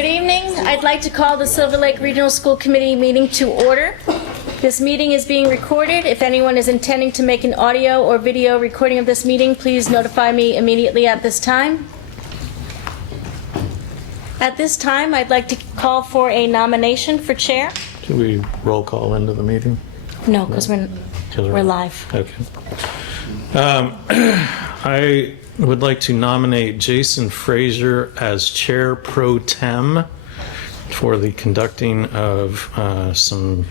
Good evening. I'd like to call the Silver Lake Regional School Committee meeting to order. This meeting is being recorded. If anyone is intending to make an audio or video recording of this meeting, please notify me immediately at this time. At this time, I'd like to call for a nomination for chair. Should we roll call into the meeting? No, because we're live. Okay. I would like to nominate Jason Frazier as Chair Pro Tem for the conducting of some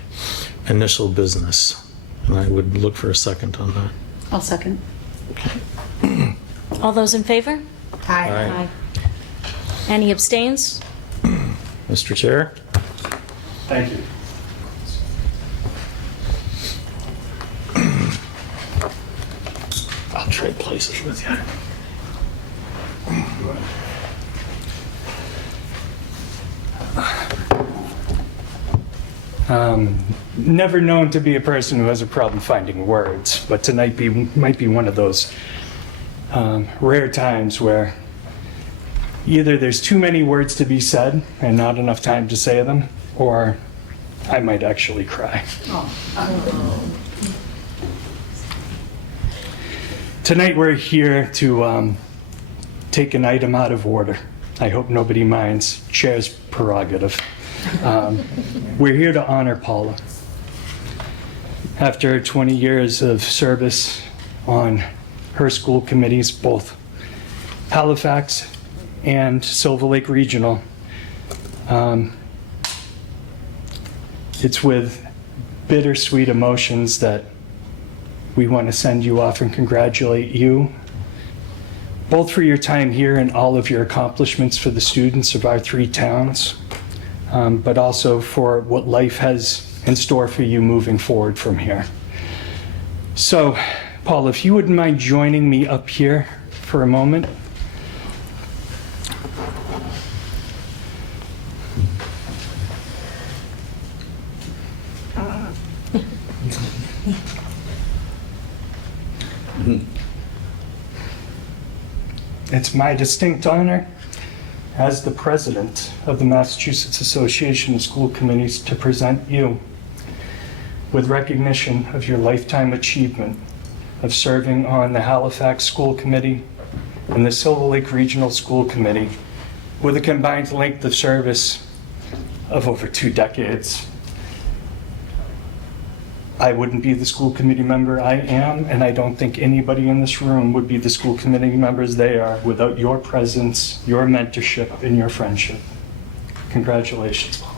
initial business. And I would look for a second on that. I'll second. All those in favor? Aye. Any abstains? Mr. Chair? Thank you. I'll trade places with you. Never known to be a person who has a problem finding words, but tonight might be one of those rare times where either there's too many words to be said and not enough time to say them, or I might actually cry. Tonight we're here to take an item out of order. I hope nobody minds. Chair's prerogative. We're here to honor Paula. After 20 years of service on her school committees, both Halifax and Silver Lake Regional, it's with bittersweet emotions that we want to send you off and congratulate you, both for your time here and all of your accomplishments for the students of our three towns, but also for what life has in store for you moving forward from here. So, Paul, if you wouldn't mind joining me up here for a moment. It's my distinct honor as the president of the Massachusetts Association of School Committees to present you with recognition of your lifetime achievement of serving on the Halifax School Committee and the Silver Lake Regional School Committee with a combined length of service of over 2 decades. I wouldn't be the school committee member I am, and I don't think anybody in this room would be the school committee members they are without your presence, your mentorship, and your friendship. Congratulations, Paul.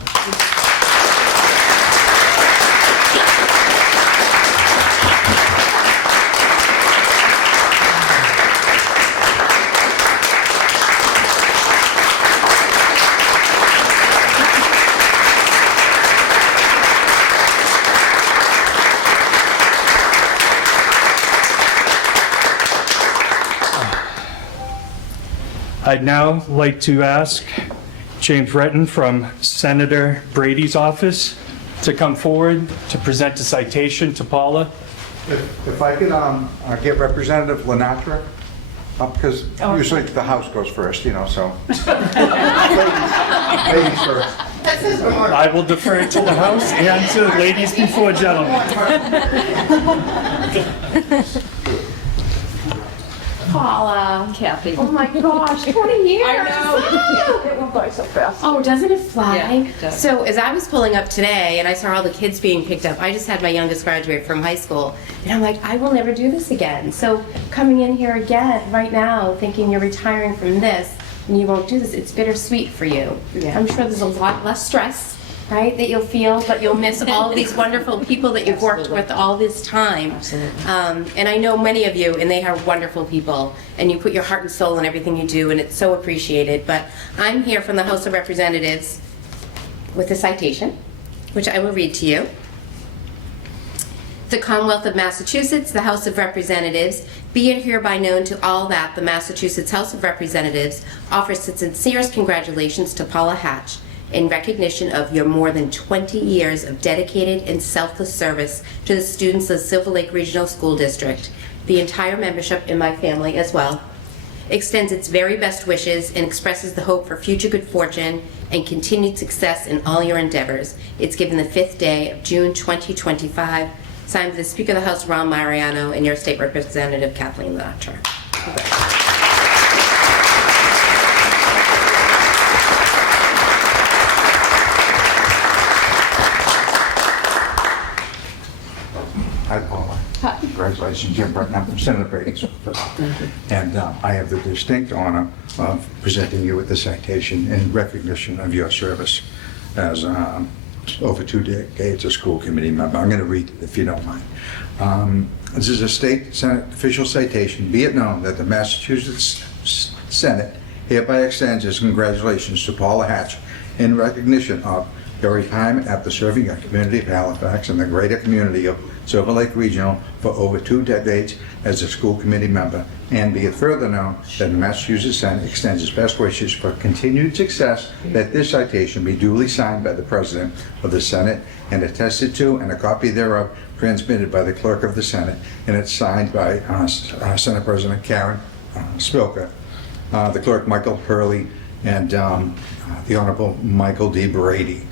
I'd now like to ask James Retton from Senator Brady's office to come forward to present a citation to Paula. If I could get Representative Lenatra up, because usually the House goes first, you know, so. Ladies first. I will defer to the House and to ladies before gentlemen. Paula. Kathy. Oh my gosh, 20 years. I know. It went by so fast. Oh, doesn't it fly? Yeah, it does. So as I was pulling up today and I saw all the kids being picked up, I just had my youngest graduate from high school. And I'm like, I will never do this again. So coming in here again right now, thinking you're retiring from this and you won't do this, it's bittersweet for you. Yeah. I'm sure there's a lot less stress, right, that you'll feel, but you'll miss all of these wonderful people that you've worked with all this time. Absolutely. And I know many of you, and they are wonderful people, and you put your heart and soul in everything you do, and it's so appreciated. But I'm here from the House of Representatives with a citation, which I will read to you. The Commonwealth of Massachusetts, the House of Representatives, be it hereby known to all that the Massachusetts House of Representatives offers its sincerest congratulations to Paula Hatch in recognition of your more than 20 years of dedicated and selfless service to the students of Silver Lake Regional School District, the entire membership in my family as well. extends its very best wishes and expresses the hope for future good fortune and continued success in all your endeavors. It's given the 5th day of June 2025. Signed by the Speaker of the House, Ron Mariano, and your State Representative, Kathleen Lenatra. Hi, Paula. Hi. Congratulations, Jim Burton. I'm from Senator Brady's office. And I have the distinct honor of presenting you with the citation in recognition of your service as over 2 decades a school committee member. I'm going to read it if you don't mind. This is a state Senate official citation. Be it known that the Massachusetts Senate hereby extends its congratulations to Paula Hatch in recognition of your retirement after serving our community of Halifax and the greater community of Silver Lake Regional for over 2 decades as a school committee member. And be it further known that the Massachusetts Senate extends its best wishes for continued success, that this citation be duly signed by the President of the Senate and attested to, and a copy thereof transmitted by the Clerk of the Senate, and it's signed by Senate President Karen Spilka, the Clerk Michael Hurley, and the Honorable Michael D. Brady.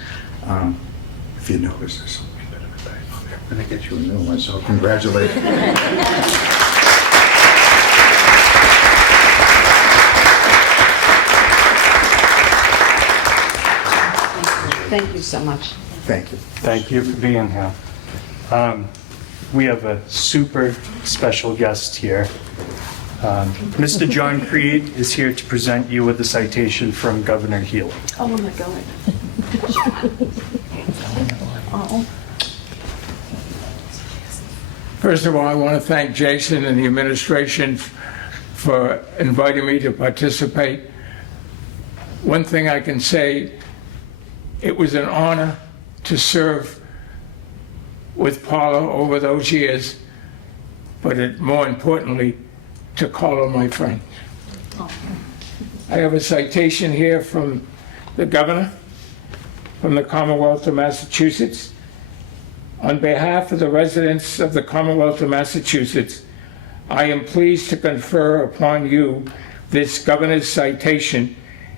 If you notice, there's a bit of a typo there. I'm going to get you a new one, so congratulations. Thank you so much. Thank you. Thank you for being here. We have a super special guest here. Mr. John Creed is here to present you with a citation from Governor Healy. Oh my God. Oh. First of all, I want to thank Jason and the administration for inviting me to participate. One thing I can say, it was an honor to serve with Paula over those years, but more importantly, to call her my friend. I have a citation here from the governor, from the Commonwealth of Massachusetts. On behalf of the residents of the Commonwealth of Massachusetts, I am pleased to confer upon you this governor's citation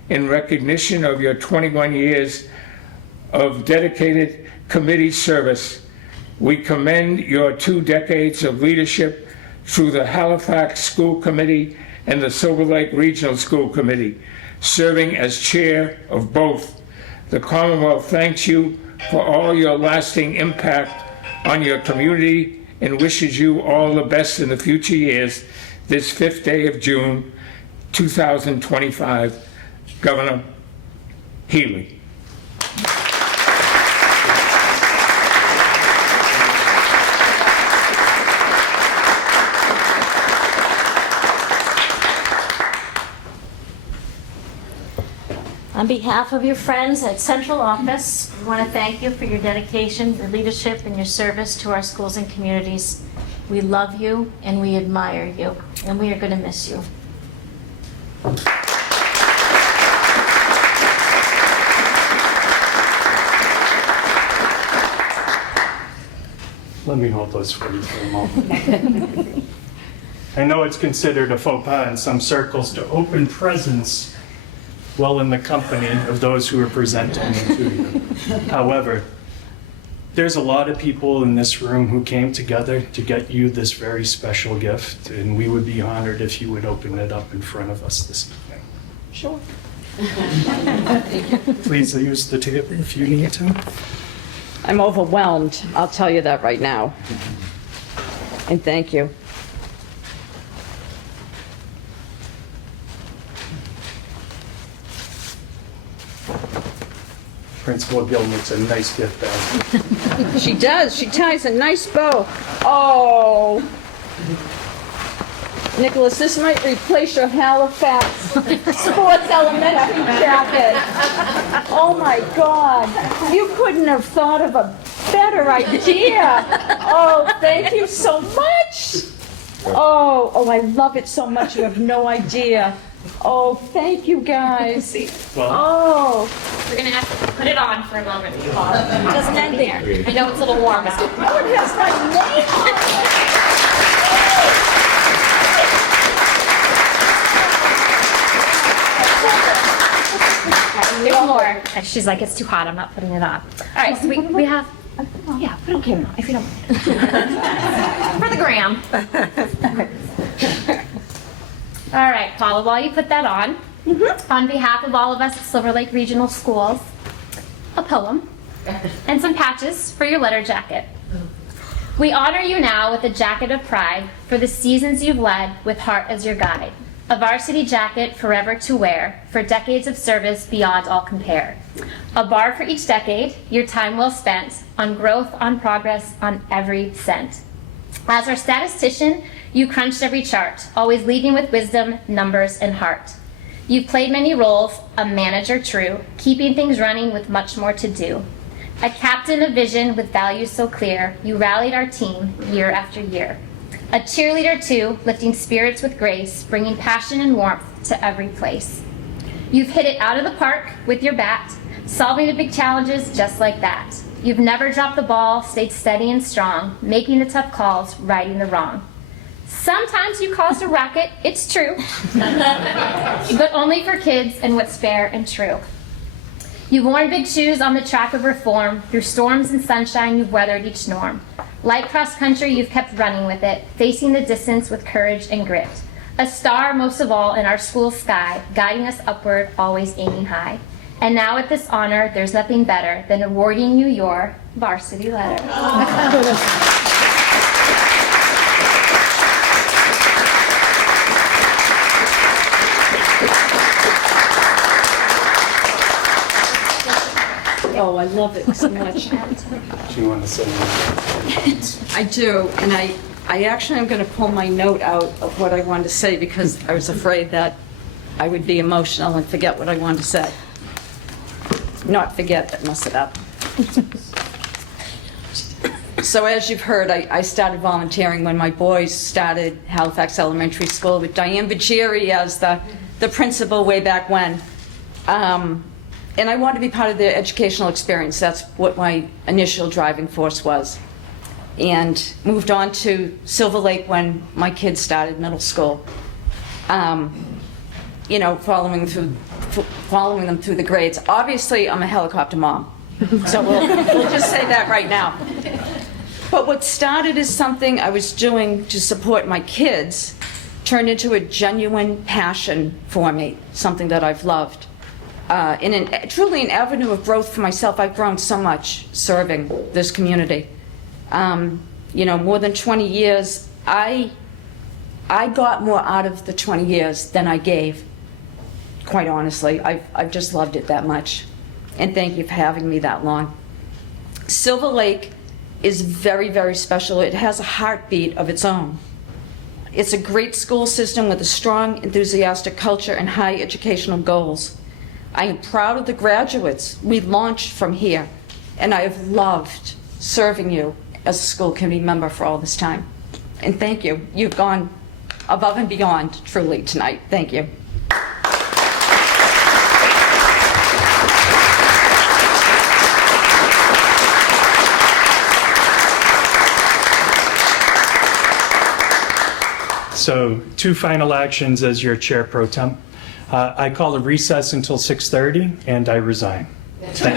in recognition of your 21 years of dedicated committee service. We commend your 2 decades of leadership through the Halifax School Committee and the Silver Lake Regional School Committee, serving as chair of both. The Commonwealth thanks you for all your lasting impact on your community and wishes you all the best in the future years. This 5th day of June, 2025, Governor Healy. On behalf of your friends at Central Office, we want to thank you for your dedication, your leadership, and your service to our schools and communities. We love you and we admire you, and we are going to miss you. Let me hold those for you for a moment. I know it's considered a faux pas in some circles to open presents while in the company of those who are presenting them to you. However, there's a lot of people in this room who came together to get you this very special gift, and we would be honored if you would open it up in front of us this evening. Sure. Please use the table if you need to. I'm overwhelmed, I'll tell you that right now. And thank you. Principal Gill makes a nice gift basket. She does, she ties a nice bow. Oh. Nicholas, this might replace your Halifax sports elementary jacket. Oh my God, you couldn't have thought of a better idea. Oh, thank you so much. Oh, I love it so much, you have no idea. Oh, thank you guys. Oh. We're gonna have to put it on for a moment, Paul. It doesn't end there. I know it's a little warm out. Oh, it has my name on it. There's more. And she's like, it's too hot, I'm not putting it on. All right, so we have, yeah, put on camera if you don't mind. For the gram. All right, Paula, while you put that on behalf of all of us at Silver Lake Regional Schools, a poem and some patches for your letter jacket. We honor you now with a jacket of pride for the seasons you've led with heart as your guide. A varsity jacket forever to wear for decades of service beyond all compare. A bar for each decade, your time well spent on growth, on progress, on every cent. As our statistician, you crunched every chart, always leading with wisdom, numbers, and heart. You've played many roles, a manager true, keeping things running with much more to do. A captain of vision with values so clear, you rallied our team year after year. A cheerleader too, lifting spirits with grace, bringing passion and warmth to every place. You've hit it out of the park with your bat, solving the big challenges just like that. You've never dropped the ball, stayed steady and strong, making the tough calls, righting the wrong. Sometimes you caused a racket, it's true, but only for kids and what's fair and true. You've worn big shoes on the track of reform. Through storms and sunshine, you've weathered each storm. Like cross country, you've kept running with it, facing the distance with courage and grit. A star, most of all, in our school sky, guiding us upward, always aiming high. And now with this honor, there's nothing better than awarding you your varsity letter. Oh, I love it so much. Do you want to say anything? I do, and I actually am going to pull my note out of what I wanted to say because I was afraid that I would be emotional and forget what I wanted to say. Not forget, but mess it up. So as you've heard, I started volunteering when my boys started Halifax Elementary School with Diane Bajiri as the principal way back when. And I wanted to be part of their educational experience. That's what my initial driving force was. And moved on to Silver Lake when my kids started middle school. You know, following them through the grades. Obviously, I'm a helicopter mom. So we'll just say that right now. But what started as something I was doing to support my kids turned into a genuine passion for me, something that I've loved. Truly an avenue of growth for myself. I've grown so much serving this community. You know, more than 20 years, I got more out of the 20 years than I gave, quite honestly. I've just loved it that much. And thank you for having me that long. Silver Lake is very, very special. It has a heartbeat of its own. It's a great school system with a strong, enthusiastic culture and high educational goals. I am proud of the graduates we launched from here, and I have loved serving you as a school committee member for all this time. And thank you. You've gone above and beyond, truly, tonight. Thank you. So 2 final actions as your chair pro tem. I call a recess until 6:30 and I resign. Thank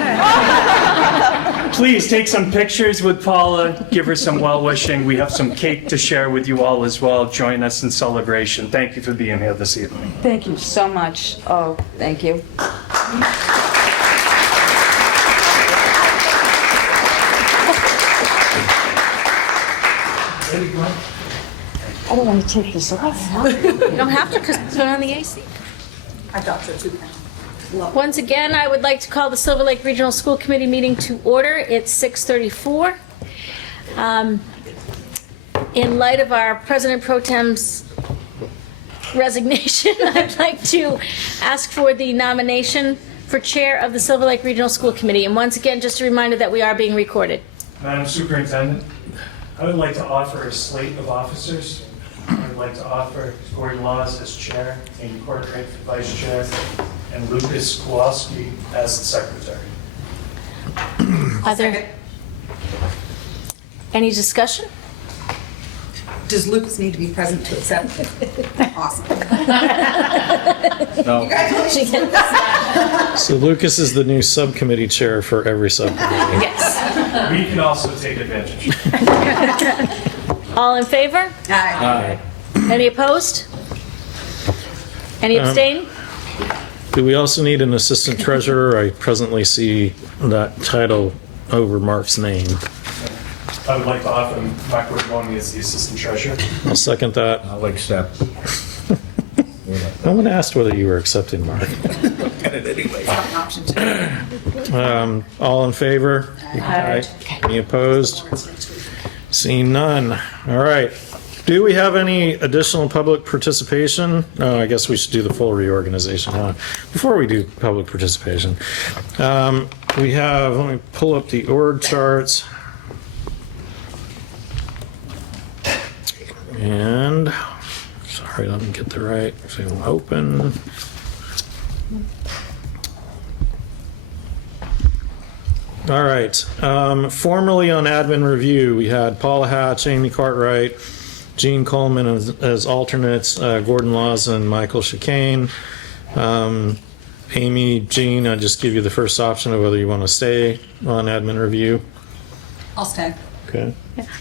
you. Please take some pictures with Paula, give her some well-wishing. We have some cake to share with you all as well. Join us in celebration. Thank you for being here this evening. Thank you so much. Oh, thank you. I don't want to take this off. You don't have to because it's on the AC. Once again, I would like to call the Silver Lake Regional School Committee meeting to order. It's 6:34. In light of our President Pro Tem's resignation, I'd like to ask for the nomination for Chair of the Silver Lake Regional School Committee. And once again, just a reminder that we are being recorded. Madam Superintendent, I would like to offer a slate of officers. I would like to offer Gordon Laws as chair, Amy Corcoran for vice chair, and Lucas Kowalski as the secretary. Are there any discussion? Does Lucas need to be present to accept it? Awesome. No. Congratulations. So Lucas is the new subcommittee chair for every subcommittee. Yes. We can also take advantage. All in favor? Aye. Any opposed? Any abstain? Do we also need an assistant treasurer? I presently see that title over Mark's name. I would like to offer Mark Riboni as the assistant treasurer. I'll second that. I'll accept. No one asked whether you were accepting, Mark. An option two. All in favor? Aye. Any opposed? Seeing none. All right. Do we have any additional public participation? Oh, I guess we should do the full reorganization, huh? Before we do public participation. We have, let me pull up the org charts. And, sorry, let me get the right, so open. All right, formerly on admin review, we had Paula Hatch, Amy Cartwright, Gene Coleman as alternates, Gordon Laws and Michael Chicane. Amy, Gene, I'll just give you the first option of whether you want to stay on admin review. I'll stay. Okay,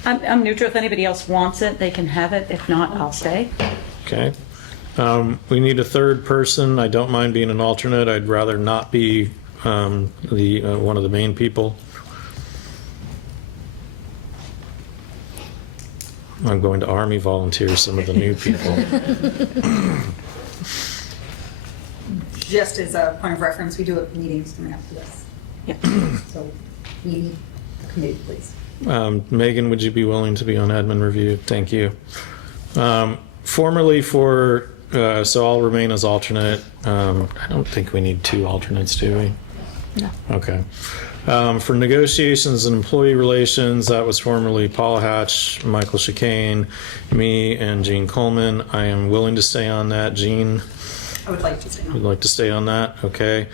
I'm neutral. If anybody else wants it, they can have it. If not, I'll stay. okay. We need a third person. I don't mind being an alternate. I'd rather not be one of the main people. I'm going to Army volunteer some of the new people. Just as a point of reference, we do have meetings coming up to this. Yeah. So we need a committee, please. Megan, would you be willing to be on admin review? Thank you. Formerly for, so I'll remain as alternate. I don't think we need two alternates, do we? No. Okay. For negotiations and employee relations, that was formerly Paula Hatch, Michael Chicane, me, and Gene Coleman. I am willing to stay on that. Gene I would like to stay would on. like to stay on that. Okay.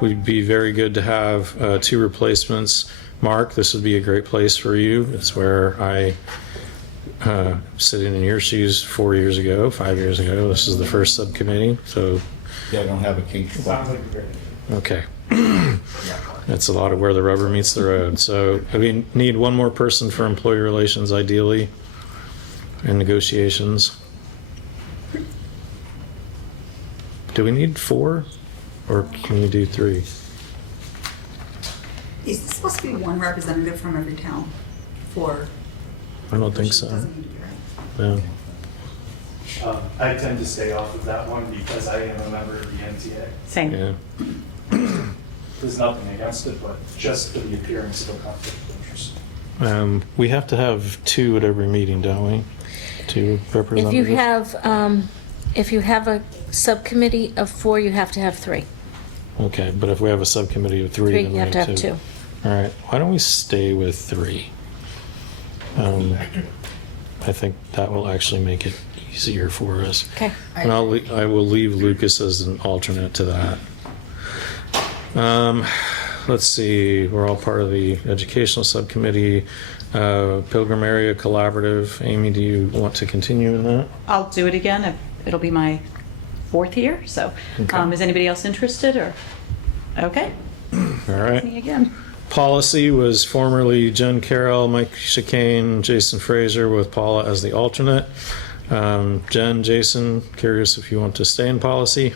Would be very good to have two replacements. Mark, this would be a great place for you. It's where I sitting in your shoes 5 years ago. This is the first subcommittee. So, Yeah, I don't have a case. Sounds like a great idea. okay. That's a lot of where the rubber meets the road. So we need one more person for employee relations, ideally, and negotiations. Do we need 4, or can we do 3? Is this supposed to be one representative from every town for? I don't think so. Doesn't need to be, right? No. I tend to stay off of that one because I am a member of the NTA. Same. Yeah. There's nothing against it, but just for the appearance of a conflict of interest. We have to have 2 at every meeting, don't we? 2 If representatives. if you have a subcommittee of 4, you have to have 3. Okay, but if we have a subcommittee of 3, 3, then we you have to have 2. 2. All right, why don't we stay with 3? I think that will actually make it easier for us. Okay. And I will leave Lucas as an alternate to that. Let's see, we're all part of the educational subcommittee, Pilgrim Area Collaborative. Amy, do you want to continue in that? I'll do it again. It'll be my 4th year. So, Okay. is anybody else interested? Or okay, All right. me again. Policy was formerly Jen Carroll, Mike Chicane, Jason Fraser, with Paula as the alternate. Jen, Jason, curious if you want to stay in policy?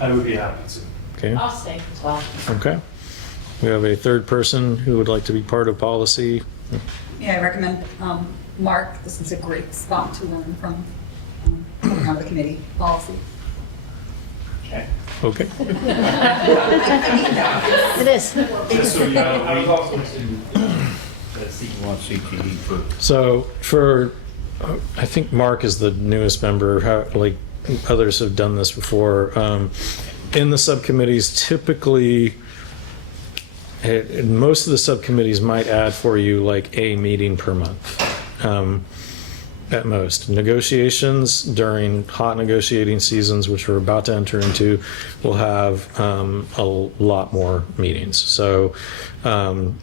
I would be happy to. Okay. I'll stay as well. Okay. We have a third person who would like to be part of policy. Yeah, I recommend Mark. This is a great spot to learn from coming on the committee policy. Okay. Okay. I mean that. It is. Just so you know, I was also You want CTE for So for, I think Mark is the newest member, like others have done this before. In the subcommittees, typically, most of the subcommittees might add for you like a meeting per month. at most. Negotiations during hot negotiating seasons, which we're about to enter into, will have a lot more meetings. So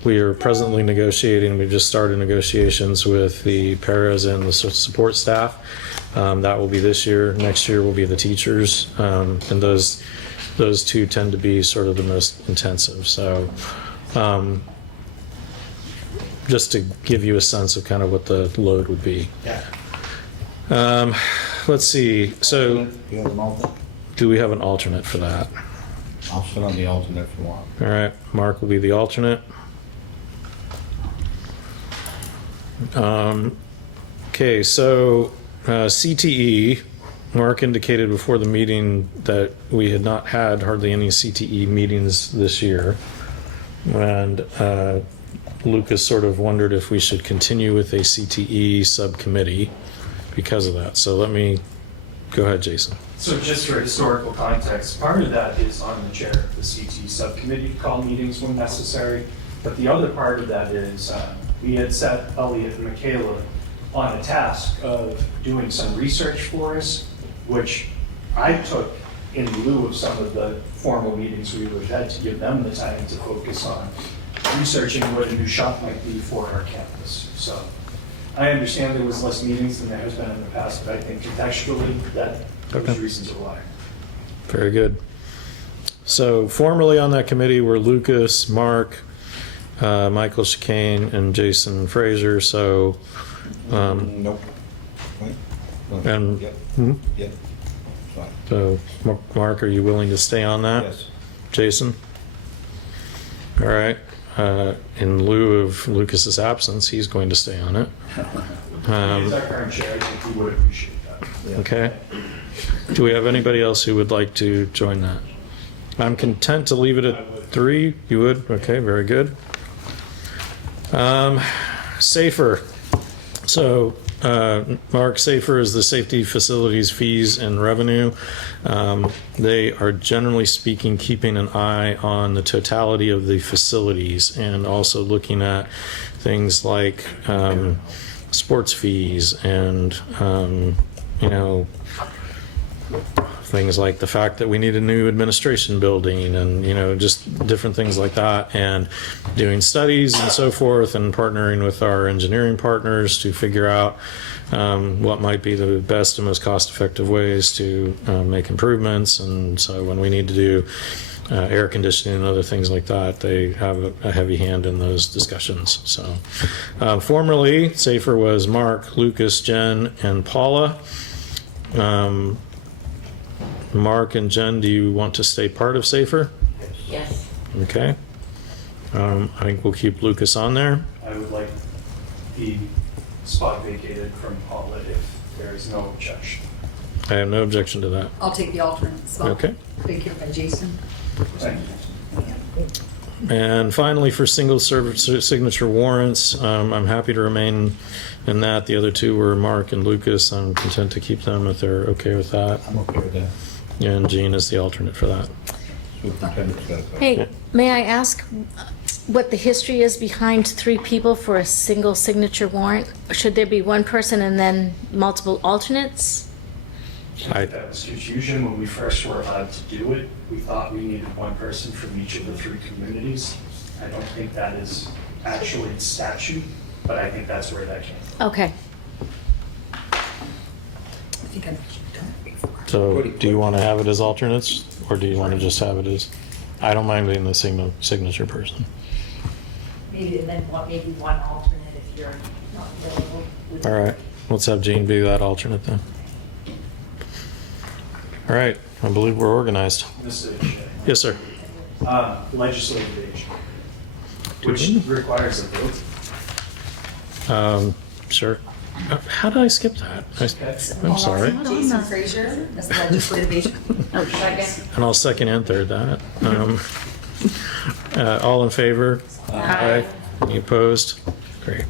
we are presently negotiating. We've just started negotiations with the paras and the support staff. That will be this year. Next year will be the teachers, and those two tend to be sort of the most intensive. So just to give you a sense of kind of what the load would be. Let's see. So You have an alternate? do we have an alternate for that? I'll sit on the alternate for one. All right, Mark will be the alternate. Okay, so CTE, Mark indicated before the meeting that we had not had hardly any CTE meetings this year. And Lucas sort of wondered if we should continue with a CTE subcommittee because of that. So let me, go ahead, Jason. So just for historical context, part of that is on the chair of the CT subcommittee to call meetings when necessary. But the other part of that is we had set Elliot and Michaela on a task of doing some research for us, which I took in lieu of some of the formal meetings we would have had to give them the time to focus on researching what a new shop might be for our campus. So I understand there was less meetings than there has been in the past, but I think contextually that those reasons are why. Very good. So formally on that committee were Lucas, Mark, Michael Chicane, and Jason Fraser. So, Nope. Wait. No. and Yep, hmm? yep. Fine. So Mark, are you willing to stay on that? Yes. Jason? All right. In lieu of Lucas's absence, he's going to stay on it. As our current chair, I think we would appreciate that. Okay. Do we have anybody else who would like to join that? I'm content to leave it at 3. You would? Okay, very good. Safer. So Mark, Safer is the safety facilities fees and revenue. They are generally speaking keeping an eye on the totality of the facilities and also looking at things like sports fees and things like the fact that we need a new administration building and, just different things like that, and doing studies and so forth, and partnering with our engineering partners to figure out what might be the best and most cost-effective ways to make improvements. And so when we need to do air conditioning and other things like that, they have a heavy hand in those discussions. So formerly, Safer was Mark, Lucas, Jen, and Paula. Mark and Jen, do you want to stay part of Safer? Yes. Okay. I think we'll keep Lucas on there. I would like the spot vacated from Paula if there is no objection. I have no objection to that. I'll take the alternate spot. Okay. Vacated by Jason. Thank you. And finally, for single signature warrants, I'm happy to remain in that. The other two were Mark and Lucas. I'm content to keep them if they're okay with that. I'm okay with that. And Jean is the alternate for that. Superintendent's got to go. Hey, may I ask what the history is behind 3 people for a single signature warrant? Should there be one person and then multiple alternates? That was confusion when we first were allowed to do it. We thought we needed one person from each of the 3 communities. I don't think that is actually statute, but I think that's where that came from. Okay. I think I've done it before. So do you want to have it as alternates, or do you want to just have it as, I don't mind being the signature person. Maybe, and then maybe one alternate if you're not available. All right, let's have Jean be that alternate then. All right, I believe we're organized. Mr. Chair. Yes, sir. Legislative age, which requires a vote. Sure. How did I skip that? I'm sorry. Jason Frazier, as the legislative agent. Second. And I'll second and third that. All in favor? Aye. Any opposed? Great.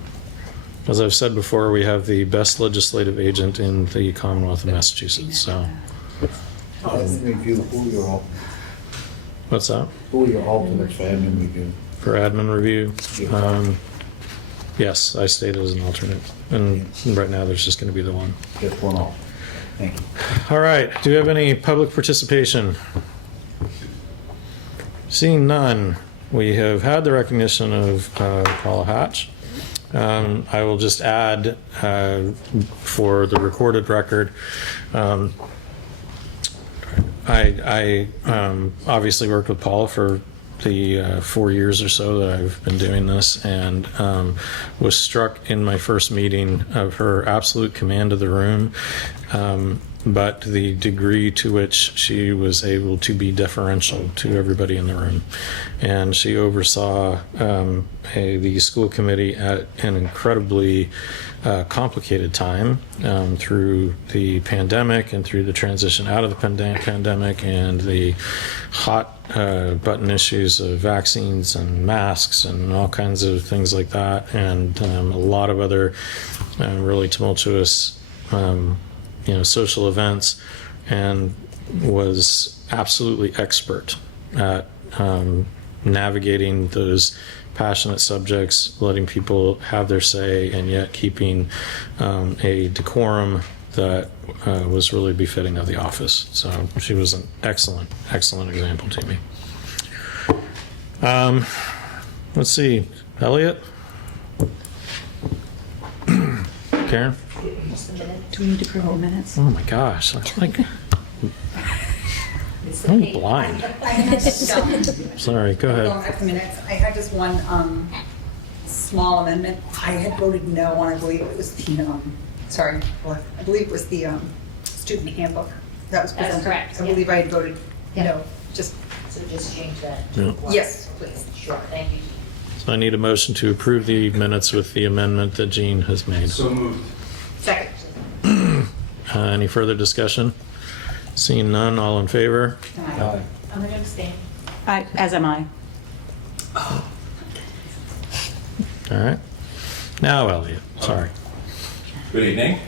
As I've said before, we have the best legislative agent in the Commonwealth of Massachusetts, so. Review, What's that? who are your alternates for admin review? For admin review? Yes, I stayed as an alternate, and right now there's just going to be the one. Just one off. Thank you. All right, do we have any public participation? Seeing none, we have had the recognition of Paula Hatch. I will just add for the recorded record, I obviously worked with Paula for the 4 years or so that I've been doing this, and was struck in my first meeting of her absolute command of the room, but the degree to which she was able to be deferential to everybody in the room. And she oversaw the school committee at an incredibly complicated time through the pandemic and through the transition out of the pandemic and the hot button issues of vaccines and masks and all kinds of things like that, and a lot of other really tumultuous social events, and was absolutely expert at navigating those passionate subjects, letting people have their say, and yet keeping a decorum that was really befitting of the office. So she was an excellent example to me. Let's see, Elliot? Karen? Do we need to approve the minutes? Oh my gosh, I'm blind. I had just, Sorry, go going ahead. back to the minutes, I had just one small amendment. I had voted no on, I believe it was the, I believe it was the student handbook that was presented. That's correct, I yeah. believe I had voted Yeah. no, just, So just change that. Yeah. yes, please. Sure, thank you. So I need a motion to approve the minutes with the amendment that Jean has made. So moved. Second. Any further discussion? Seeing none, all in favor? Aye. I'm going to abstain. As am I. All right. Now, Elliot, sorry. Good evening.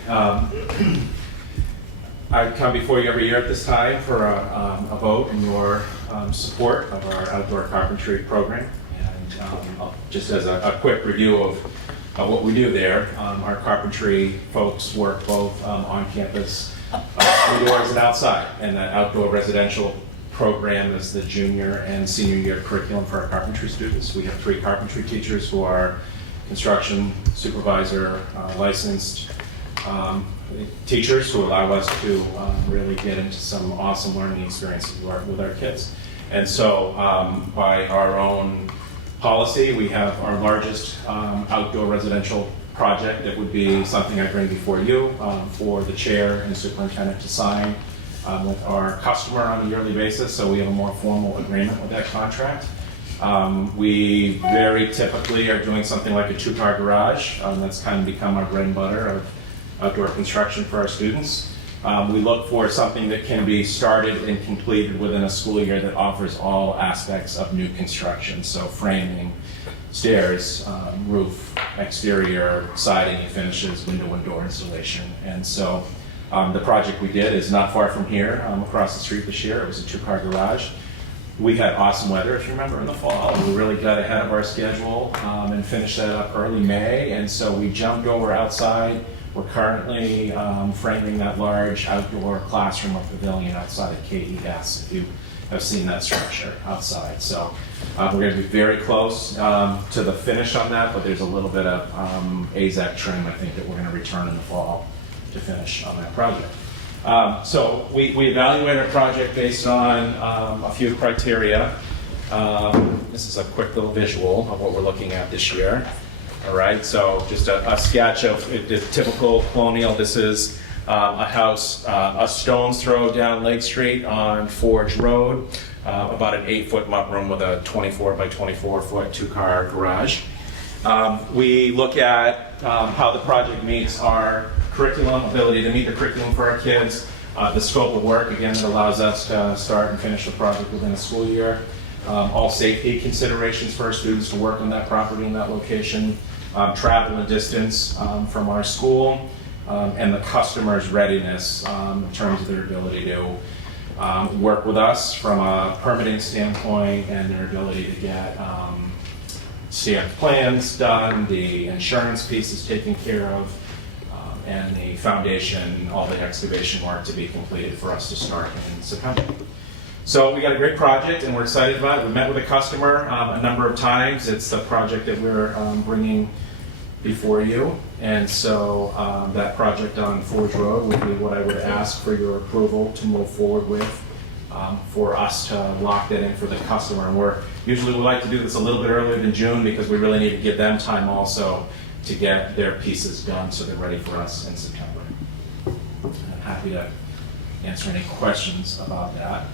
I come before you every year at this time for a vote in your support of our outdoor carpentry program. And just as a quick review of what we do there, our carpentry folks work both on campus, indoors and outside. And that outdoor residential program is the junior and senior year curriculum for our carpentry students. We have 3 carpentry teachers who are construction supervisor licensed teachers who allow us to really get into some awesome learning experiences with our kids. And so by our own policy, we have our largest outdoor residential project that would be something I bring before you for the chair and superintendent to sign with our customer on a yearly basis, so we have a more formal agreement with that contract. We very typically are doing something like a 2-car garage. That's kind of become our bread and butter of outdoor construction for our students. We look for something that can be started and completed within a school year that offers all aspects of new construction. So framing, stairs, roof, exterior, siding and finishes, window and door installation. And so the project we did is not far from here, across the street this year. It was a 2-car garage. We had awesome weather, if you remember, in the fall. We really got ahead of our schedule and finished that up early May. And so we jumped over outside. We're currently framing that large outdoor classroom or pavilion outside of KES, if you have seen that structure outside. So we're going to be very close to the finish on that, but there's a little bit of AZEC trim, I think, that we're going to return in the fall to finish on that project. So we evaluate our project based on a few criteria. This is a quick little visual of what we're looking at this year. All right, so just a sketch of the typical colonial. This is a house, a stone's throw down Lake Street on Forge Road, about an 8-foot mudroom with a 24 by 24 foot 2-car garage. We look at how the project meets our curriculum, ability to meet the curriculum for our kids, the scope of work, again, that allows us to start and finish the project within a school year. All safety considerations for our students to work on that property and that location, travel and distance from our school, and the customer's readiness in terms of their ability to work with us from a permitting standpoint and their ability to get stamped plans done, the insurance piece is taken care of, and the foundation, all the excavation work to be completed for us to start in September. So we got a great project and we're excited about it. We met with a customer a number of times. It's the project that we're bringing before you. And so that project on Forge Road would be what I would ask for your approval to move forward with, for us to lock that in for the customer. And usually we like to do this a little bit earlier than June because we really need to give them time also to get their pieces done so they're ready for us in September. I'm happy to answer any questions about that.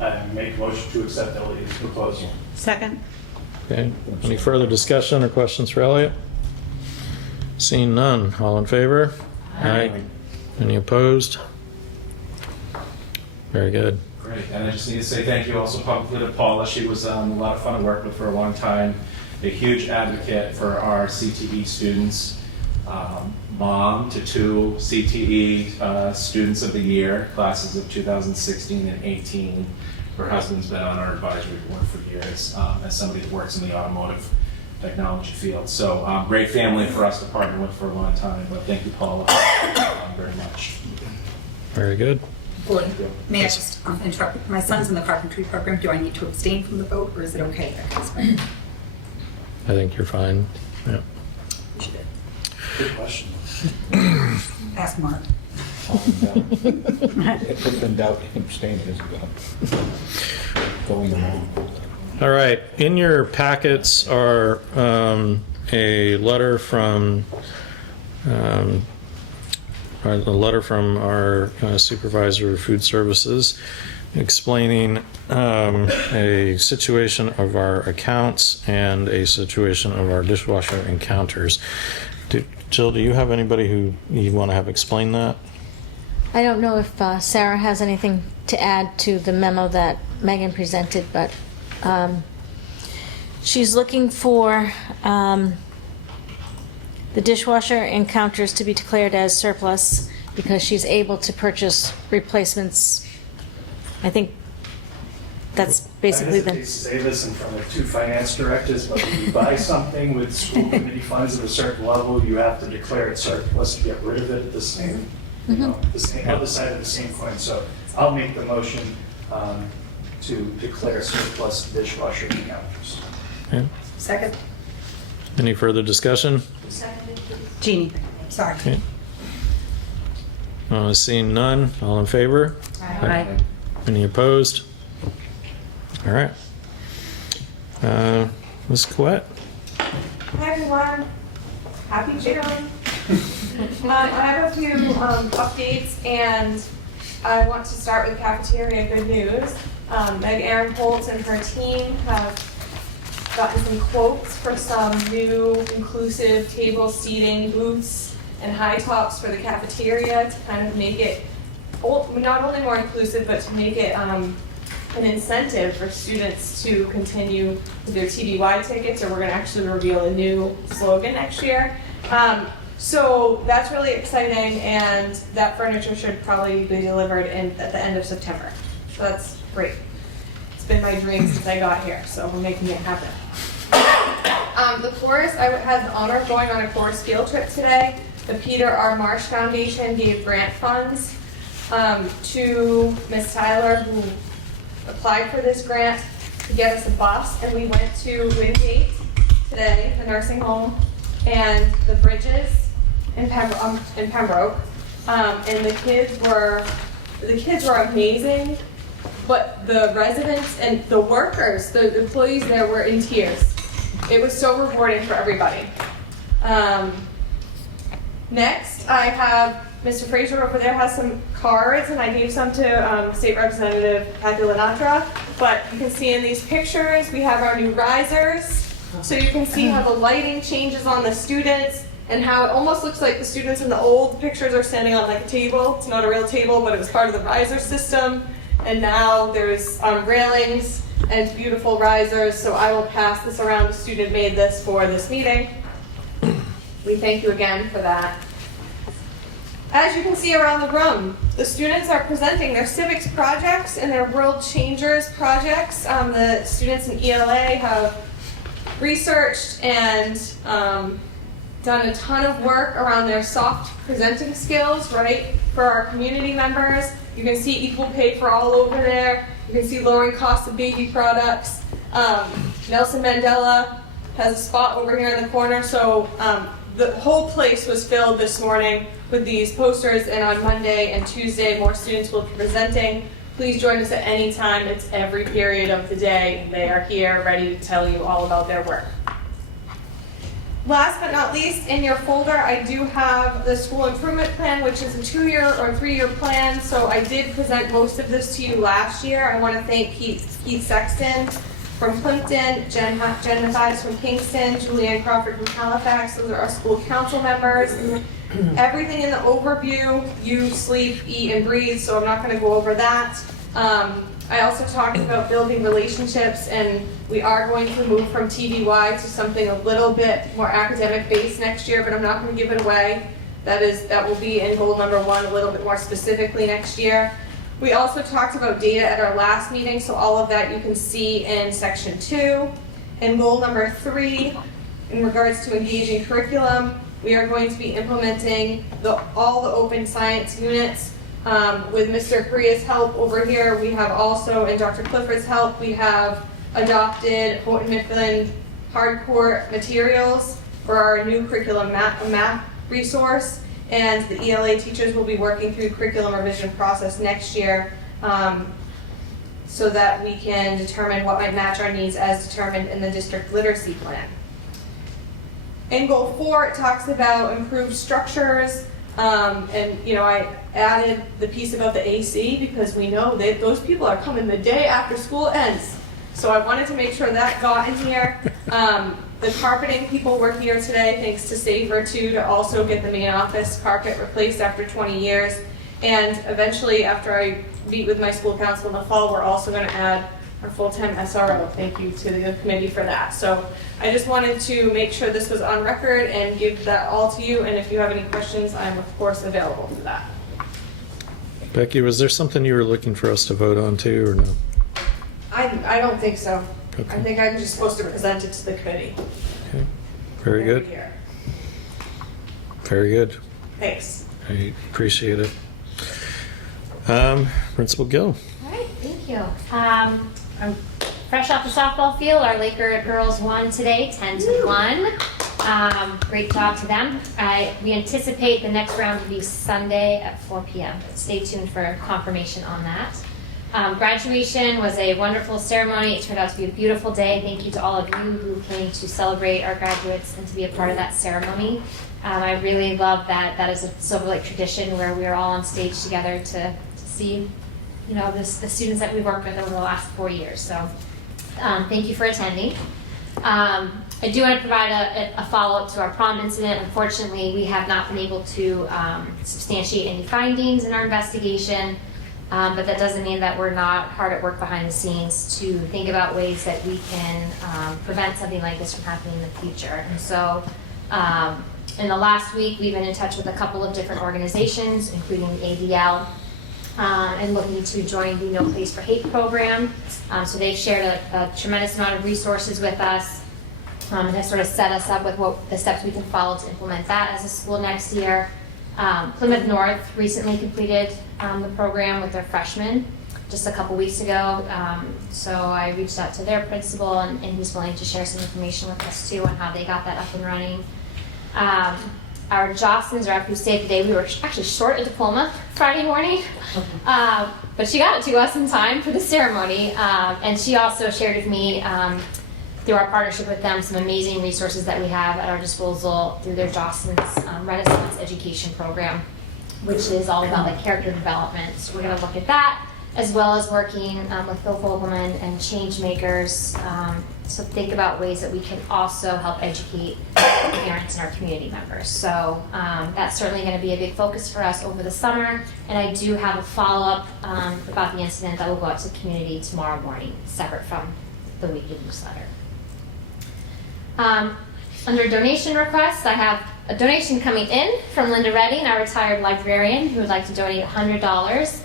I make a motion to accept Elliot's proposal. Second? Okay, any further discussion or questions for Elliot? Seeing none, all in favor? Aye. Any opposed? Very good. Great, and I just need to say thank you also publicly to Paula. She was a lot of fun to work with for a long time, a huge advocate for our CTE students, mom to 2 CTE students of the year, classes of 2016 and 18. Her husband's been on our advisory board for years as somebody that works in the automotive technology field. So great family for us to partner with for a long time, but thank you, Paula, very much. Very good. Gordon, may I just interrupt? My son's in the carpentry program. Do I need to abstain from the vote, or is it okay? I think you're fine. Yeah. Good question. Ask Mark. If it's in doubt, you can abstain as well. All right, in your packets are a letter from our supervisor of food services explaining a situation of our accounts and a situation of our dishwasher encounters. Jill, do you have anybody who you want to have explain that? I don't know if Sarah has anything to add to the memo that Megan presented, but she's looking for the dishwasher encounters to be declared as surplus because she's able to purchase replacements. I think that's basically I hesitate to say this in front of 2 finance directors, but if you buy something with school committee funds at a certain level, you have to declare it surplus to get rid of it at the same, the same other side of the same coin. So I'll make the motion to declare surplus dishwasher encounters. Okay. Second. Any further discussion? Jeannie? Sorry. Okay. Seeing none, all in favor? Aye. Any opposed? All right. Ms. Collette? Hi everyone, happy June. I have a few updates and I want to start with cafeteria good news. Meg Aaron Holtz and her team have gotten some quotes for some new inclusive table seating booths and high tops for the cafeteria to kind of make it not only more inclusive but to make it an incentive for students to continue with their TDY tickets, or we're going to actually reveal a new slogan next year. So that's really exciting, and that furniture should probably be delivered at the end of September. So that's great. It's been my dream since I got here, so we're making it happen. The chorus, I had the honor of going on a chorus field trip today. The Peter R. Marsh Foundation gave grant funds to Miss Tyler, who applied for this grant to get us a bus, and we went to Wingate today, the nursing home, and the bridges in Pembroke, and the kids were amazing, but the residents and the workers, the employees there were in tears. It was so rewarding for everybody. Next, I have Mr. Fraser over there has some cards, and I gave some to State Representative Kathy Lenatra. But you can see in these pictures, we have our new risers. So you can see how the lighting changes on the students and how it almost looks like the students in the old pictures are standing on like a table. It's not a real table, but it was part of the riser system. And now there's railings and beautiful risers. So I will pass this around. The student made this for this meeting. We thank you again for that. As you can see around the room, the students are presenting their civics projects and their world changers projects. The students in ELA have researched and done a ton of work around their soft presenting skills, right, for our community members. You can see equal pay for all over there. You can see lowering costs of baby products. Nelson Mandela has a spot over here in the corner, so the whole place was filled this morning with these posters, and on Monday and Tuesday more students will be presenting. Please join us at any time. It's every period of the day. They are here ready to tell you all about their work. Last but not least, in your folder, I do have the school improvement plan, which is a 2-year or 3-year plan. So I did present most of this to you last year. I want to thank Keith Sexton from Plimpton, Jen Mathias from Kingston, Julianne Crawford from Halifax. Those are our school council members. Everything in the overview, you sleep, eat, and breathe, so I'm not going to go over that. I also talked about building relationships, and we are going to move from TBY to something a little bit more academic based next year, but I'm not going to give it away. That will be in goal number 1 a little bit more specifically next year. We also talked about data at our last meeting, so all of that you can see in section 2. And goal number 3, in regards to engaging curriculum, we are going to be implementing all the open science units. With Mr. Korea's help over here, we have also, and Dr. Clifford's help, we have adopted Houghton Mifflin hardcore materials for our new curriculum map resource, and the ELA teachers will be working through curriculum revision process next year so that we can determine what might match our needs as determined in the district literacy plan. In goal 4, it talks about improved structures. And I added the piece about the AC because we know that those people are coming the day after school ends. So I wanted to make sure that got in here. The carpeting people were here today, thanks to Saver too, to also get the main office carpet replaced after 20 years. And eventually, after I meet with my school council in the fall, we're also going to add our full-time SRO. Thank you to the committee for that. So I just wanted to make sure this was on record and give that all to you. And if you have any questions, I'm of course available for that. Becky, was there something you were looking for us to vote on too, or no? I don't think so. Okay. I think I'm just supposed to present it to the committee. Okay. Very Every good. year. Very good. Thanks. I appreciate it. Principal Gill. All right, thank you. I'm fresh off the softball field. Our Laker girls won today, 10-1. Great job to them. We anticipate the next round to be Sunday at 4 p.m. Stay tuned for confirmation on that. Graduation was a wonderful ceremony. It turned out to be a beautiful day. Thank you to all of you who came to celebrate our graduates and to be a part of that ceremony. I really love that. That is a Silver Lake tradition where we are all on stage together to see the students that we've worked with over the last 4 years. So thank you for attending. I do want to provide a follow-up to our prom incident. Unfortunately, we have not been able to substantiate any findings in our investigation, but that doesn't mean that we're not hard at work behind the scenes to think about ways that we can prevent something like this from happening in the future. And so in the last week, we've been in touch with a couple of different organizations, including the ADL, and looking to join the No Place for Hate program. So they've shared a tremendous amount of resources with us and have sort of set us up with what the steps we can follow to implement that as a school next year. Plymouth North recently completed the program with their freshmen just a couple weeks ago. So I reached out to their principal and he's willing to share some information with us too on how they got that up and running. Our Jocelyn's rep who stayed today, we were actually short a diploma Friday morning, but she got it to us in time for the ceremony. And she also shared with me, through our partnership with them, some amazing resources that we have at our disposal through their Jocelyn's Renaissance Education Program, which is all about character development. So we're going to look at that, as well as working with Phil Fogelman and change makers. So think about ways that we can also help educate parents and our community members. So that's certainly going to be a big focus for us over the summer. And I do have a follow-up about the incident that will go out to the community tomorrow morning, separate from the weekly newsletter. Under donation requests, I have a donation coming in from Linda Redding, our retired librarian, who would like to donate $100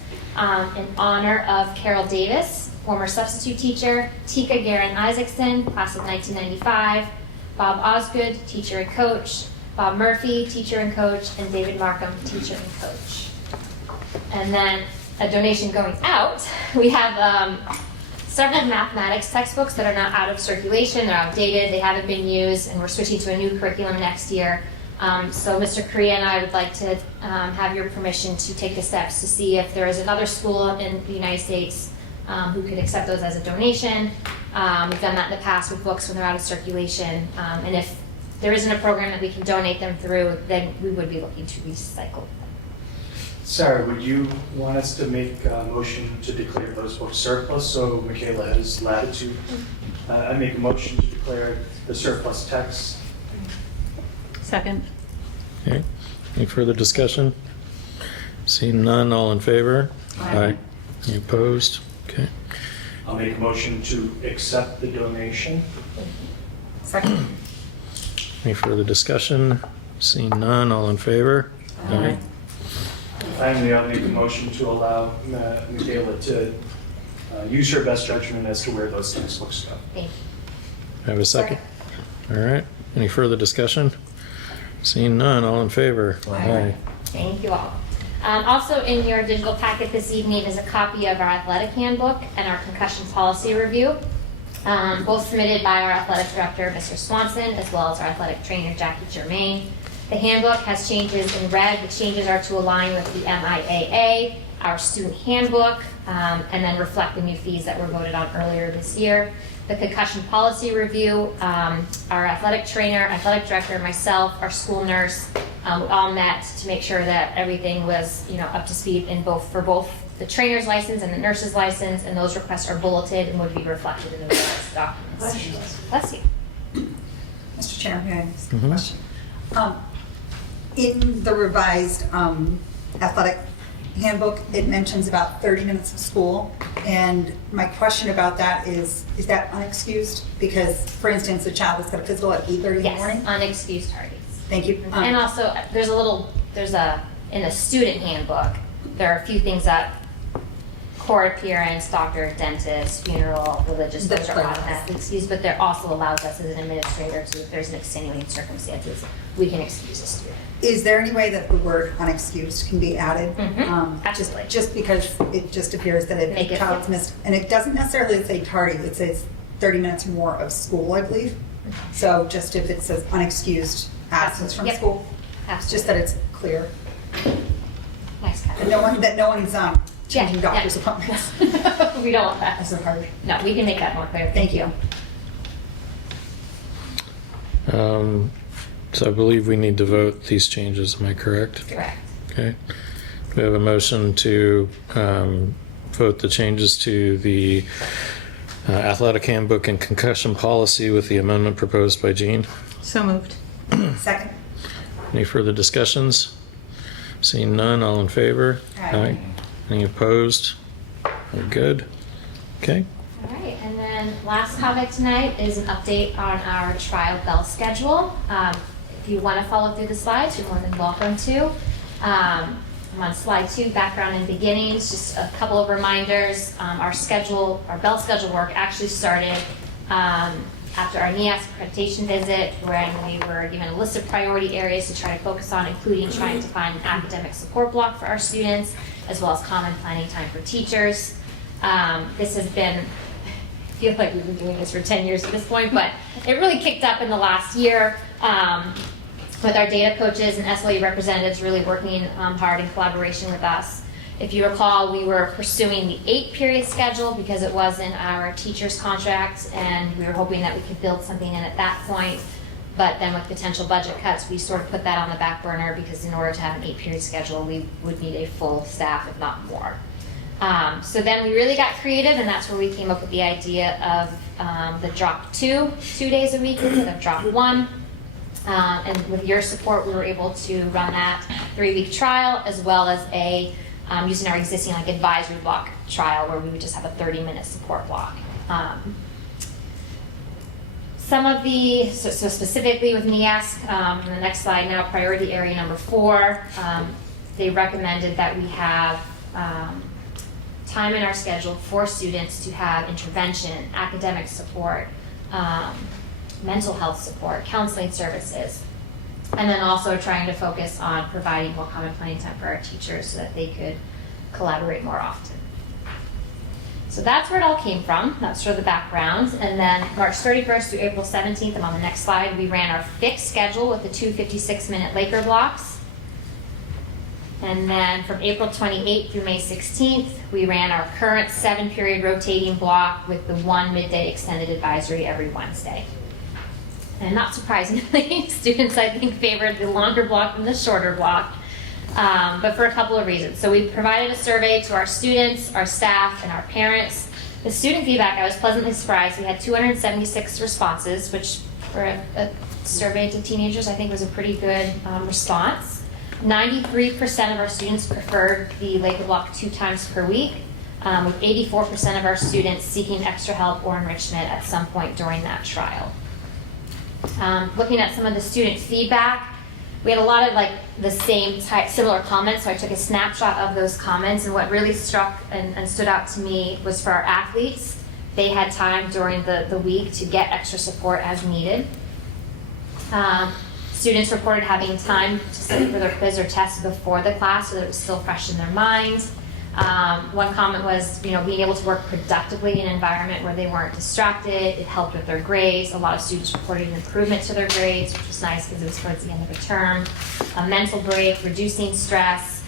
in honor of Carol Davis, former substitute teacher, Tika Guerin Isaacson, class of 1995, Bob Osgood, teacher and coach, Bob Murphy, teacher and coach, and David Markham, teacher and coach. And then a donation going out, we have several mathematics textbooks that are now out of circulation. They're outdated, they haven't been used, and we're switching to a new curriculum next year. So Mr. Korea and I would like to have your permission to take the steps to see if there is another school in the United States who could accept those as a donation. We've done that in the past with books when they're out of circulation. And if there isn't a program that we can donate them through, then we would be looking to recycle them. Sarah, would you want us to make a motion to declare those books surplus so Michaela has latitude? I make a motion to declare the surplus text. Second. Okay. Any further discussion? Seeing none, all in favor? Aye. Any opposed? Okay. I'll make a motion to accept the donation. Second. Any further discussion? Seeing none, all in favor? Aye. Finally, I'll make a motion to allow Michaela to use her best judgment as to where those textbooks go. Thank you. Have a second? All right. Any further discussion? Seeing none, all in favor? Aye. Thank you all. Also in your digital packet this evening is a copy of our athletic handbook and our concussion policy review, both submitted by our athletic director, Mr. Swanson, as well as our athletic trainer, Jackie Germain. The handbook has changes in red. The changes are to align with the MIAA, our student handbook, and then reflect the new fees that were voted on earlier this year. The concussion policy review, our athletic trainer, athletic director, myself, our school nurse, we all met to make sure that everything was, up to speed for both the trainer's license and the nurse's license, and those requests are bulleted and would be reflected in the revised documents. Bless you. Mr. Chair, may I ask a question? In the revised athletic handbook, it mentions about 30 minutes of school. And my question about that is that unexcused? Because, for instance, a child has got a physical at 8:30 in the morning? Yes, unexcused tardies. Thank you. And also, in the student handbook, there are a few things that court appearance, doctor, dentist, funeral, religious, those are automatically excused, but there also allows us as an administrator to, if there's an extenuating circumstances, we can excuse a student. Is there any way that the word unexcused can be added? Absolutely. Just because it just appears that Make a it child's missed, and it doesn't necessarily say tardy, it says 30 minutes more of school, I believe. So just if it says unexcused absence from school, just that it's clear. Nice catch. And no one's changing doctor's appointments. We don't want that. That's so hard. No, we can make that more clear. Thank you. So I believe we need to vote these changes, am I correct? Correct. Okay. We have a motion to vote the changes to the athletic handbook and concussion policy with the amendment proposed by Jean. So moved. Second. Any further discussions? Seeing none, all in favor? Aye. Any opposed? We're good. Okay. All right, and then last topic tonight is an update on our trial bell schedule. If you want to follow through the slides, you're more than welcome to. I'm on slide 2, background and beginnings. Just a couple of reminders. Our bell schedule work actually started after our NEAS accreditation visit, when we were given a list of priority areas to try to focus on, including trying to find an academic support block for our students, as well as common planning time for teachers. This has been, I feel like we've been doing this for 10 years at this point, but it really kicked up in the last year with our data coaches and SLE representatives really working hard in collaboration with us. If you recall, we were pursuing the 8-period schedule because it was in our teacher's contract, and we were hoping that we could build something in at that point. But then with potential budget cuts, we sort of put that on the back burner, because in order to have an 8-period schedule, we would need a full staff, if not more. So then we really got creative, and that's where we came up with the idea of the drop 2 days a week instead of drop 1. And with your support, we were able to run that 3-week trial, as well as using our existing advisory block trial, where we would just have a 30-minute support block. Some of the, so specifically with NEASC, on the next slide now, priority area number 4, they recommended that we have time in our schedule for students to have intervention, academic support, mental health support, counseling services, and then also trying to focus on providing more common planning time for our teachers so that they could collaborate more often. So that's where it all came from. That's sort of the background. And then March 31st through April 17th, I'm on the next slide, we ran our fixed schedule with the 2 56-minute Laker blocks. And then from April 28th through May 16th, we ran our current 7-period rotating block with the 1 midday extended advisory every Wednesday. And not surprisingly, students, I think, favored the longer block than the shorter block, but for a couple of reasons. So we provided a survey to our students, our staff, and our parents. The student feedback, I was pleasantly surprised. We had 276 responses, which for a survey to teenagers, I think was a pretty good response. 93% of our students preferred the Laker block 2 times per week, with 84% of our students seeking extra help or enrichment at some point during that trial. Looking at some of the student feedback, we had a lot of the same type, similar comments, so I took a snapshot of those comments, and what really struck and stood out to me was for our athletes. They had time during the week to get extra support as needed. Students reported having time to study for their quiz or test before the class so that it was still fresh in their mind. One comment was, being able to work productively in an environment where they weren't distracted. It helped with their grades. A lot of students reported an improvement to their grades, which was nice because it was towards the end of the term. A mental break, reducing stress,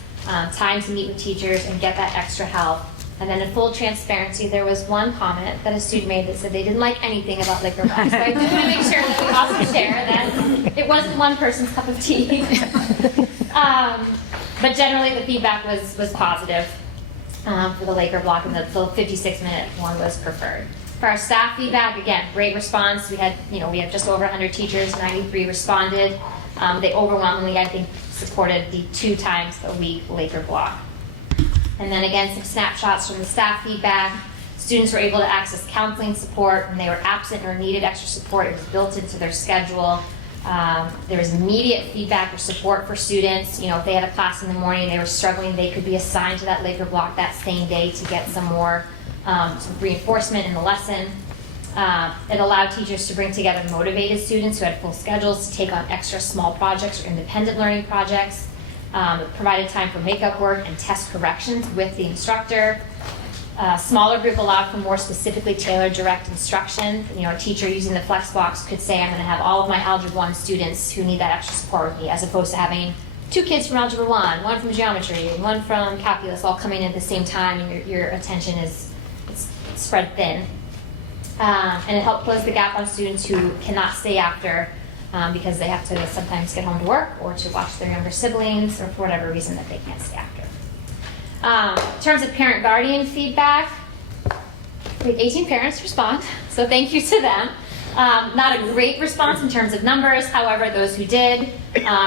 time to meet with teachers and get that extra help. And then in full transparency, there was one comment that a student made that said they didn't like anything about Laker blocks. So I just want to make sure that we also share that it wasn't one person's cup of tea. But generally the feedback was positive. For the Laker block, and the 56-minute one was preferred. For our staff feedback, again, great response. We had just over 100 teachers, 93 responded. They overwhelmingly, I think, supported the 2 times a week Laker block. And then again, some snapshots from the staff feedback. Students were able to access counseling support when they were absent or needed extra support. It was built into their schedule. There was immediate feedback or support for students. If they had a class in the morning, they were struggling, they could be assigned to that Laker block that same day to get some more some reinforcement in the lesson. It allowed teachers to bring together motivated students who had full schedules to take on extra small projects or independent learning projects. It provided time for makeup work and test corrections with the instructor. A smaller group allowed for more specifically tailored direct instruction. A teacher using the Flexbox could say, I'm going to have all of my Algebra 1 students who need that extra support with me, as opposed to having 2 kids from Algebra 1, 1 from Geometry, and 1 from Calculus, all coming in at the same time, and your attention is spread thin. And it helped close the gap on students who cannot stay after because they have to sometimes get home to work or to watch their younger siblings, or for whatever reason that they can't stay after. In terms of parent-guardian feedback, we had 18 parents respond, so thank you to them. Not a great response in terms of numbers, however, those who did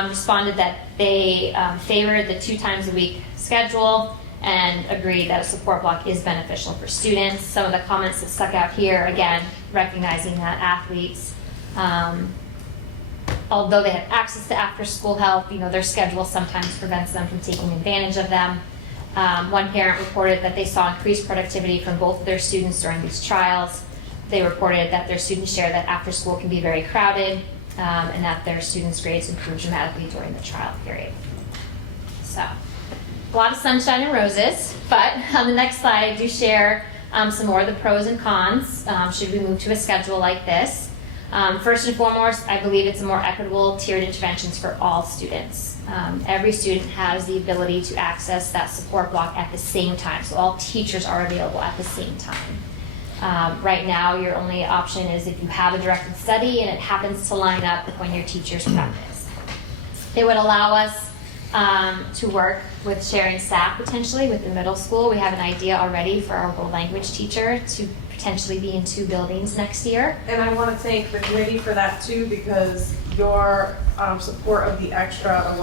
responded that they favored the 2 times a week schedule and agreed that a support block is beneficial for students. Some of the comments that stuck out here, again, recognizing that athletes, although they have access to after-school help, their schedule sometimes prevents them from taking advantage of them. One parent reported that they saw increased productivity from both of their students during these trials. They reported that their students share that after school can be very crowded, and that their students' grades improved dramatically during the trial period. So, a lot of sunshine and roses, but on the next slide I do share some more of the pros and cons should we move to a schedule like this. First and foremost, I believe it's a more equitable tiered interventions for all students. Every student has the ability to access that support block at the same time, so all teachers are available at the same time. Right now, your only option is if you have a directed study and it happens to line up with when your teachers practice. It would allow us to work with sharing staff potentially with the middle school. We have an idea already for our world language teacher to potentially be in 2 buildings next year. And I want to thank the committee for that too, because your support of the extra,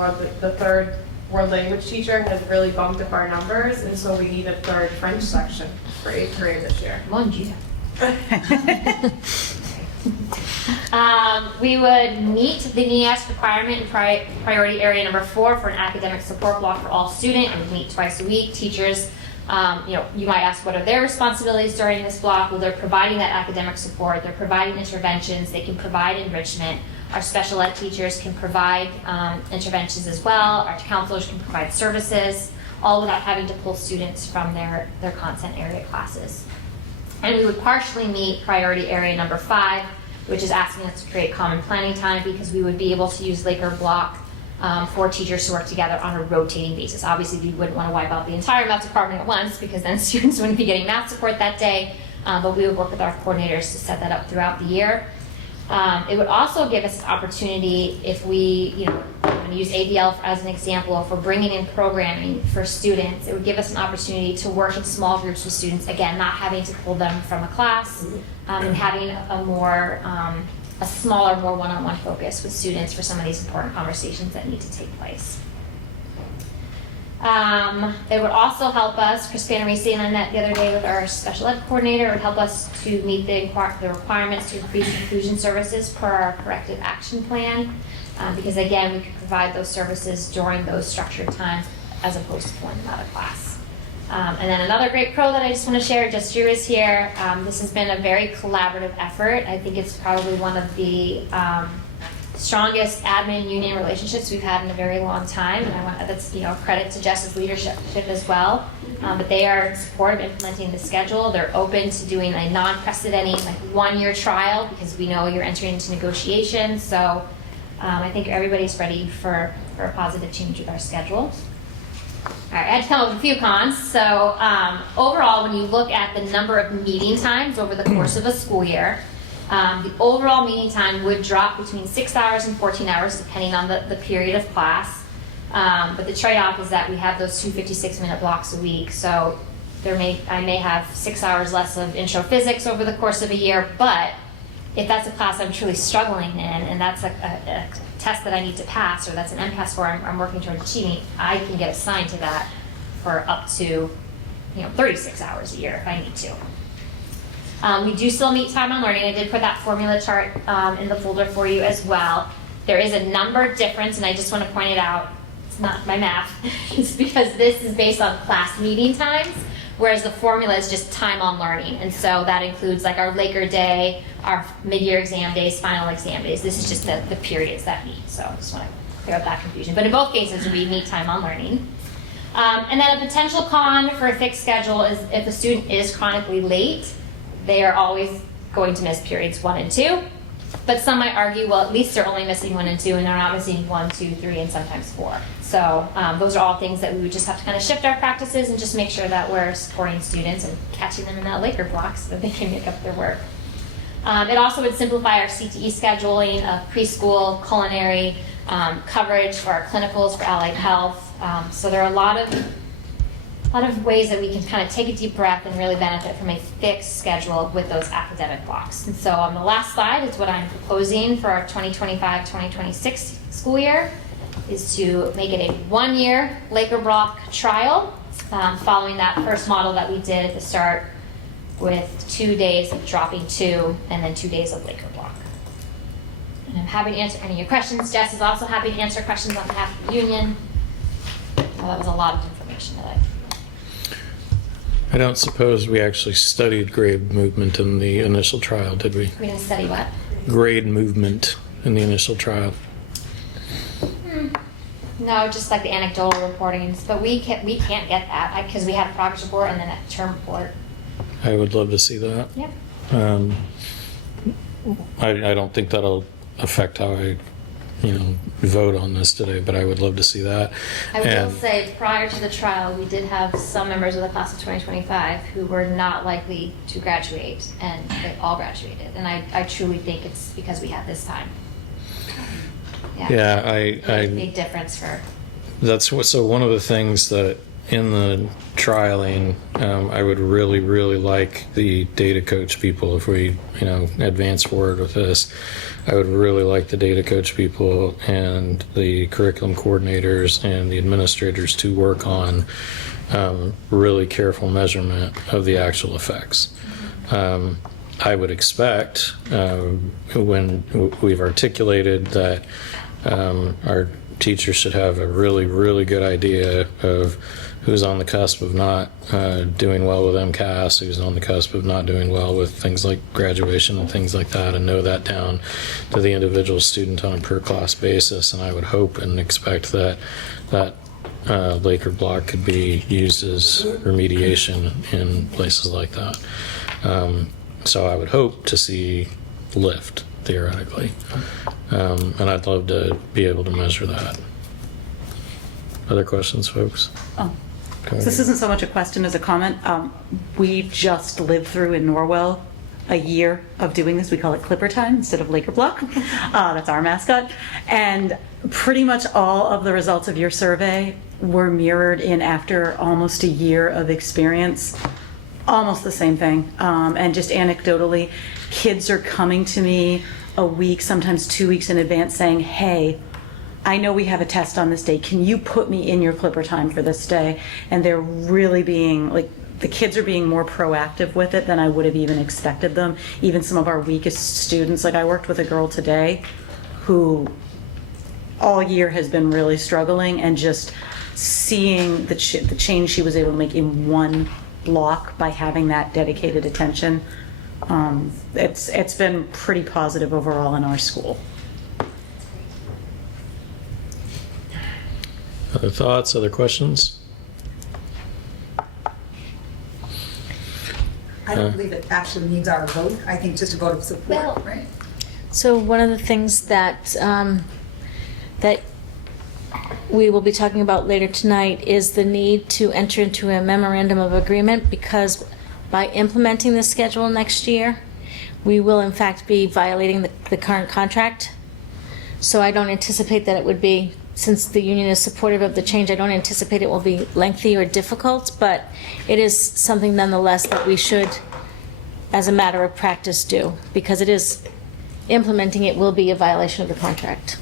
the 3rd world language teacher has really bumped up our numbers, and so we need a 3rd French section for 8th grade this year. Mon Dieu. We would meet the NEAS requirement in priority area number 4 for an academic support block for all students. It would meet twice a week. Teachers, you might ask what are their responsibilities during this block? Well, they're providing that academic support. They're providing interventions. They can provide enrichment. Our special ed teachers can provide interventions as well. Our counselors can provide services, all without having to pull students from their content area classes. And we would partially meet priority area number 5, which is asking us to create common planning time because we would be able to use Laker Block for teachers to work together on a rotating basis. Obviously, we wouldn't want to wipe out the entire math department at once because then students wouldn't be getting math support that day, but we would work with our coordinators to set that up throughout the year. It would also give us an opportunity if we, I'm going to use ABL as an example, if we're bringing in programming for students, it would give us an opportunity to work in small groups with students, again, not having to pull them from a class, and having a smaller, more one-on-one focus with students for some of these important conversations that need to take place. It would also help us, Chris Panarisi and I met the other day with our special ed coordinator, it would help us to meet the requirements to increase inclusion services per our corrective action plan, because again, we could provide those services during those structured times as opposed to pulling them out of class. And then another great pro that I just want to share, Just Drew is here. This has been a very collaborative effort. I think it's probably one of the strongest admin union relationships we've had in a very long time, and that's credit to Jess's leadership as well. But they are in support of implementing the schedule. They're open to doing a non-precedenting one-year trial because we know you're entering into negotiations. So I think everybody's ready for a positive change with our schedule. All right, I had to come up with a few cons. So overall, when you look at the number of meeting times over the course of a school year, the overall meeting time would drop between 6 hours and 14 hours, depending on the period of class. But the trade-off is that we have those 2 56-minute blocks a week. So I may have 6 hours less of intro physics over the course of a year, but if that's a class I'm truly struggling in, and that's a test that I need to pass, or that's an MCAS score I'm working towards achieving, I can get assigned to that for up to 36 hours a year if I need to. We do still meet time on learning. I did put that formula chart in the folder for you as well. There is a number difference, and I just want to point it out. It's not my math. It's because this is based on class meeting times, whereas the formula is just time on learning. And so that includes our Laker Day, our mid-year exam days, final exam days. This is just the periods that meet. So I just want to clear up that confusion. But in both cases, we meet time on learning. And then a potential con for a fixed schedule is if a student is chronically late, they are always going to miss periods 1 and 2. But some might argue, well, at least they're only missing 1 and 2, and they're not missing 1, 2, 3, and sometimes 4. So those are all things that we would just have to kind of shift our practices and just make sure that we're supporting students and catching them in that Laker block so that they can make up their work. It also would simplify our CTE scheduling of preschool, culinary, coverage for our clinicals for allied health. So there are a lot of ways that we can kind of take a deep breath and really benefit from a fixed schedule with those academic blocks. And so on the last slide is what I'm proposing for our 2025-2026 school year, is to make it a 1-year Laker block trial, following that first model that we did at the start with 2 days of dropping 2 and then 2 days of Laker block. And I'm happy to answer any of your questions. Jess is also happy to answer questions on behalf of the union. Well, that was a lot of information that I don't suppose we actually studied grade movement in the initial trial, did we? We didn't study what? Grade movement in the initial trial. No, just the anecdotal reportings, but we can't get that because we have a progress report and then a term report. I would love to see that. Yep. I don't think that'll affect how I, vote on this today, but I would love to see that. I will say, prior to the trial, we did have some members of the class of 2025 who were not likely to graduate, and they all graduated. And I truly think it's because we had this time. Yeah, big difference for. So one of the things that in the trialing, I would really, really like the data coach people, if we, advance forward with this, I would really like the data coach people and the curriculum coordinators and the administrators to work on really careful measurement of the actual effects. I would expect, when we've articulated that our teachers should have a really, really good idea of who's on the cusp of not doing well with MCAS, who's on the cusp of not doing well with things like graduation and things like that, and know that down to the individual student on a per class basis. And I would hope and expect that Laker block could be used as remediation in places like that. So I would hope to see lift, theoretically. And I'd love to be able to measure that. Other questions, folks? Oh. Okay. So this isn't so much a question as a comment. We just lived through in Norwell a year of doing this. We call it Clipper Time instead of Laker Block. That's our mascot. And pretty much all of the results of your survey were mirrored in after almost a year of experience. Almost the same thing. And just anecdotally, kids are coming to me a week, sometimes 2 weeks in advance saying, hey, I know we have a test on this day. Can you put me in your Clipper Time for this day? And they're really being, like, the kids are being more proactive with it than I would have even expected them. Even some of our weakest students, like I worked with a girl today who all year has been really struggling, and just seeing the change she was able to make in one block by having that dedicated attention, it's been pretty positive overall in our school. Other thoughts, other questions? I don't believe it actually needs our vote. I think just a vote of support, right? So one of the things that that we will be talking about later tonight is the need to enter into a memorandum of agreement, because by implementing the schedule next year, we will in fact be violating the current contract. So I don't anticipate that it would be, since the union is supportive of the change, I don't anticipate it will be lengthy or difficult, but it is something nonetheless that we should, as a matter of practice, do, because it is, implementing it will be a violation of the contract.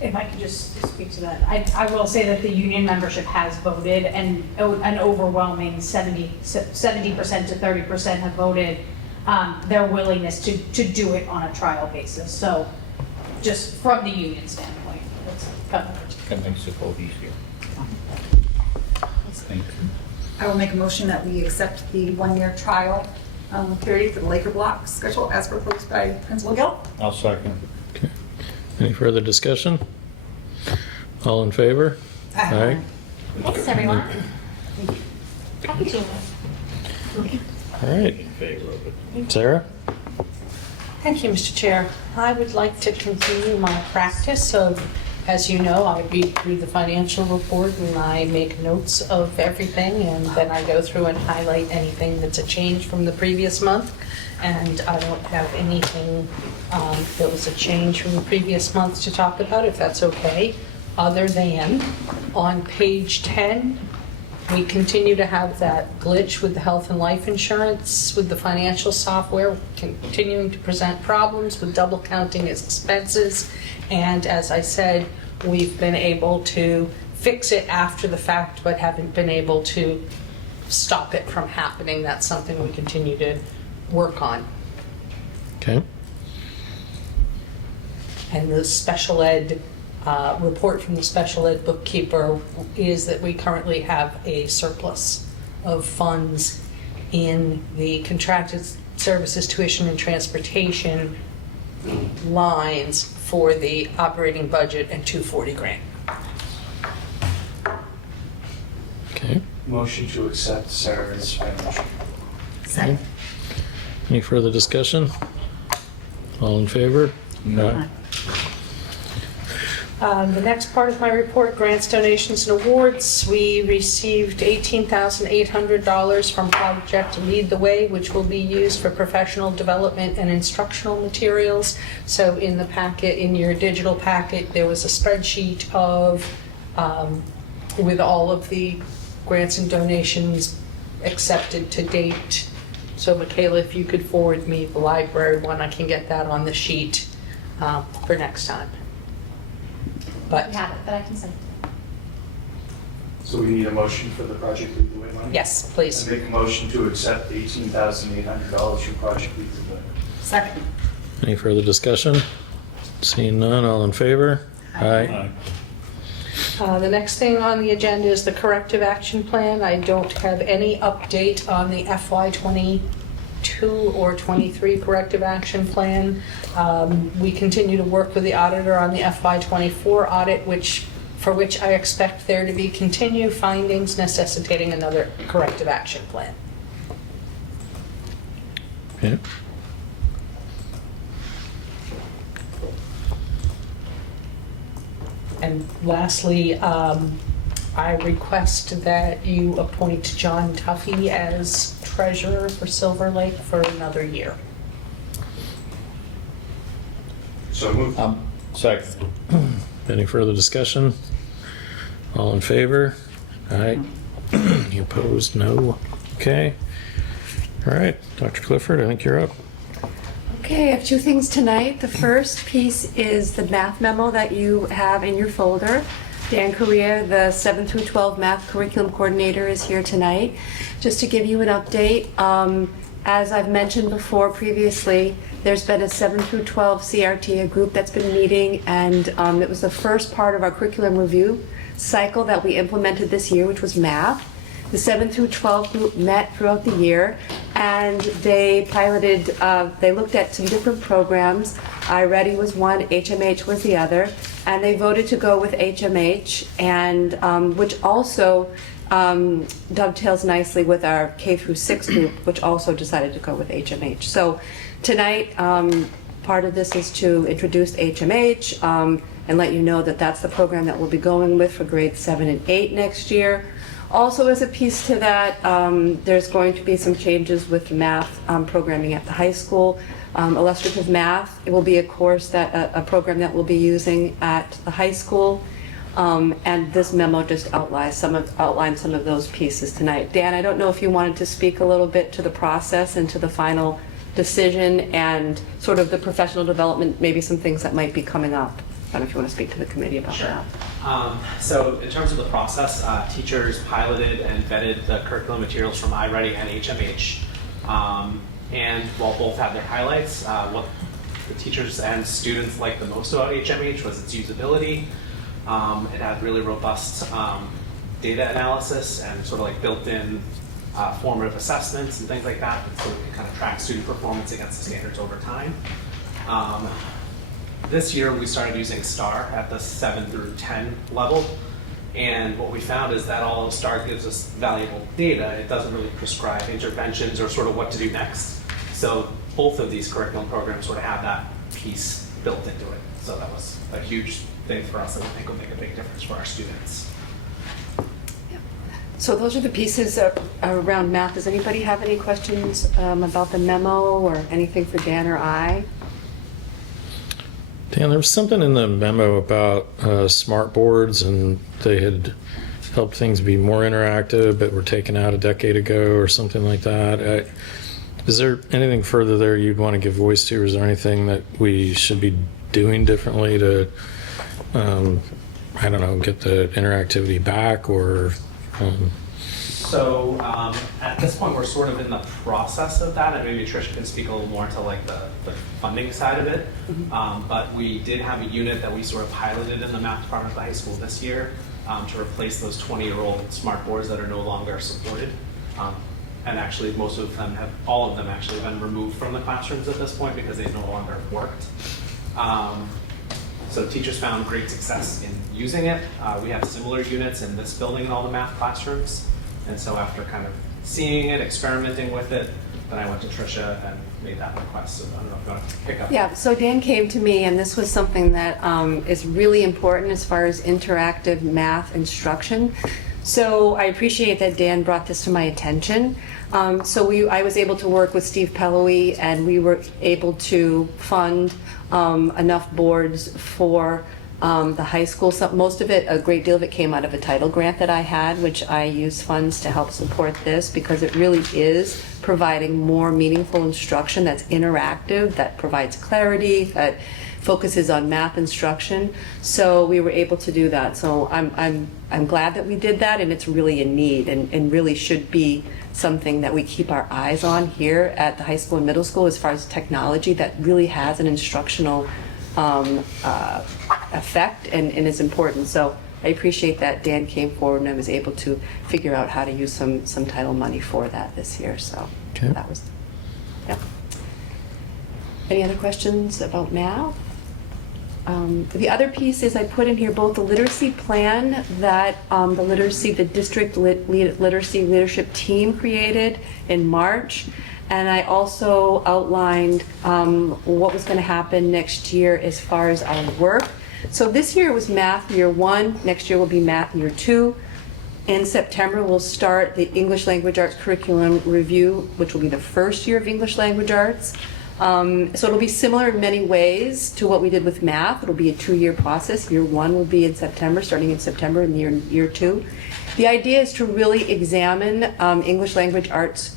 If I could just speak to that, I will say that the union membership has voted, and an overwhelming 70% to 30% have voted their willingness to do it on a trial basis. So just from the union standpoint, it's covered. That makes it all easier. Thank you. I will make a motion that we accept the one-year trial period for the Laker block schedule as proposed by Principal Gill. I'll second. Okay. Any further discussion? All in favor? Aye. Thanks, everyone. Happy June. All right. Sarah? Thank you, Mr. Chair. I would like to continue my practice of, as you know, I read through the financial report and I make notes of everything, and then I go through and highlight anything that's a change from the previous month. And I don't have anything that was a change from the previous month to talk about, if that's okay, other than on page 10, we continue to have that glitch with the health and life insurance, with the financial software, continuing to present problems with double counting expenses. And as I said, we've been able to fix it after the fact, but haven't been able to stop it from happening. That's something we continue to work on. Okay. And the special ed report from the special ed bookkeeper is that we currently have a surplus of funds in the contracted services, tuition, and transportation lines for the operating budget and 240 grant. Okay. Motion to accept Sarah's financial. Second. Any further discussion? All in favor? No. The next part of my report, grants, donations, and awards. We received $18,800 from Project Lead the Way, which will be used for professional development and instructional materials. So in the packet, in your digital packet, there was a spreadsheet of, with all of the grants and donations accepted to date. So Michaela, if you could forward me the library one, I can get that on the sheet for next time. But We have it, but I can send it. So we need a motion for the Project Lead the Way money? Yes, please. I make a motion to accept $18,800 from Project Lead the Way. Second. Any further discussion? Seeing none, all in favor? Aye. The next thing on the agenda is the corrective action plan. I don't have any update on the FY '22 or '23 corrective action plan. We continue to work with the auditor on the FY '24 audit, for which I expect there to be continued findings necessitating another corrective action plan. Okay. And lastly, I request that you appoint John Tuffy as treasurer for Silver Lake for another year. So moved. Second. Any further discussion? All in favor? Aye. Any opposed? No. Okay. All right, Dr. Clifford, I think you're up. Okay, I have two things tonight. The first piece is the math memo that you have in your folder. Dan Correa, the 7 through 12 math curriculum coordinator, is here tonight. Just to give you an update, as I've mentioned before previously, there's been a 7 through 12 CRT, a group that's been meeting, and it was the first part of our curriculum review cycle that we implemented this year, which was math. The 7 through 12 group met throughout the year, and they piloted, they looked at some different programs. iReady was one, HMH was the other, and they voted to go with HMH, and which also dovetails nicely with our K through 6 group, which also decided to go with HMH. So tonight, part of this is to introduce HMH and let you know that that's the program that we'll be going with for grades 7 and 8 next year. Also, as a piece to that, there's going to be some changes with math programming at the high school. Illustrative math, it will be a course that a program that we'll be using at the high school. And this memo just outlines some of those pieces tonight. Dan, I don't know if you wanted to speak a little bit to the process and to the final decision and sort of the professional development, maybe some things that might be coming up. I don't know if you want to speak to the committee about that. So in terms of the process, teachers piloted and vetted the curriculum materials from iReady and HMH. And while both had their highlights, what the teachers and students liked the most about HMH was its usability. It had really robust data analysis and sort of like built-in formative assessments and things like that, so we can kind of track student performance against the standards over time. This year we started using STAR at the 7 through 10 level, and what we found is that although STAR gives us valuable data, it doesn't really prescribe interventions or sort of what to do next. So both of these curriculum programs sort of have that piece built into it. So that was a huge thing for us that we think will make a big difference for our students. So those are the pieces around math. Does anybody have any questions about the memo or anything for Dan or I? Dan, there was something in the memo about smart boards, and they had helped things be more interactive, but were taken out a decade ago or something like that. Is there anything further there you'd want to give voice to, or is there anything that we should be doing differently to, I don't know, get the interactivity back, or? So at this point, we're sort of in the process of that, and maybe Tricia can speak a little more to like the funding side of it. But we did have a unit that we sort of piloted in the math department of the high school this year to replace those 20-year-old smart boards that are no longer supported. And actually, all of them actually have been removed from the classrooms at this point because they no longer worked. So teachers found great success in using it. We have similar units in this building in all the math classrooms. And so after kind of seeing it, experimenting with it, then I went to Tricia and made that request. So I don't know if you want to pick up. Yeah, so Dan came to me, and this was something that is really important as far as interactive math instruction. So I appreciate that Dan brought this to my attention. I was able to work with Steve Pellowy, and we were able to fund enough boards for the high school. Most of it, a great deal of it, came out of a title grant that I had, which I used funds to help support this because it really is providing more meaningful instruction that's interactive, that provides clarity, that focuses on math instruction. So we were able to do that. So I'm glad that we did that, and it's really a need, and really should be something that we keep our eyes on here at the high school and middle school as far as technology that really has an instructional effect and is important. So I appreciate that Dan came forward and I was able to figure out how to use some title money for that this year. So Okay. that was, yeah. Any other questions about math? The other piece is I put in here both the literacy plan that the district literacy leadership team created in March, and I also outlined what was going to happen next year as far as our work. So this year was math year 1, next year will be math year 2. In September, we'll start the English Language Arts Curriculum Review, which will be the first year of English Language Arts. So it'll be similar in many ways to what we did with math. It'll be a 2-year process. Year 1 will be in September, starting in September, and year 2. The idea is to really examine English Language Arts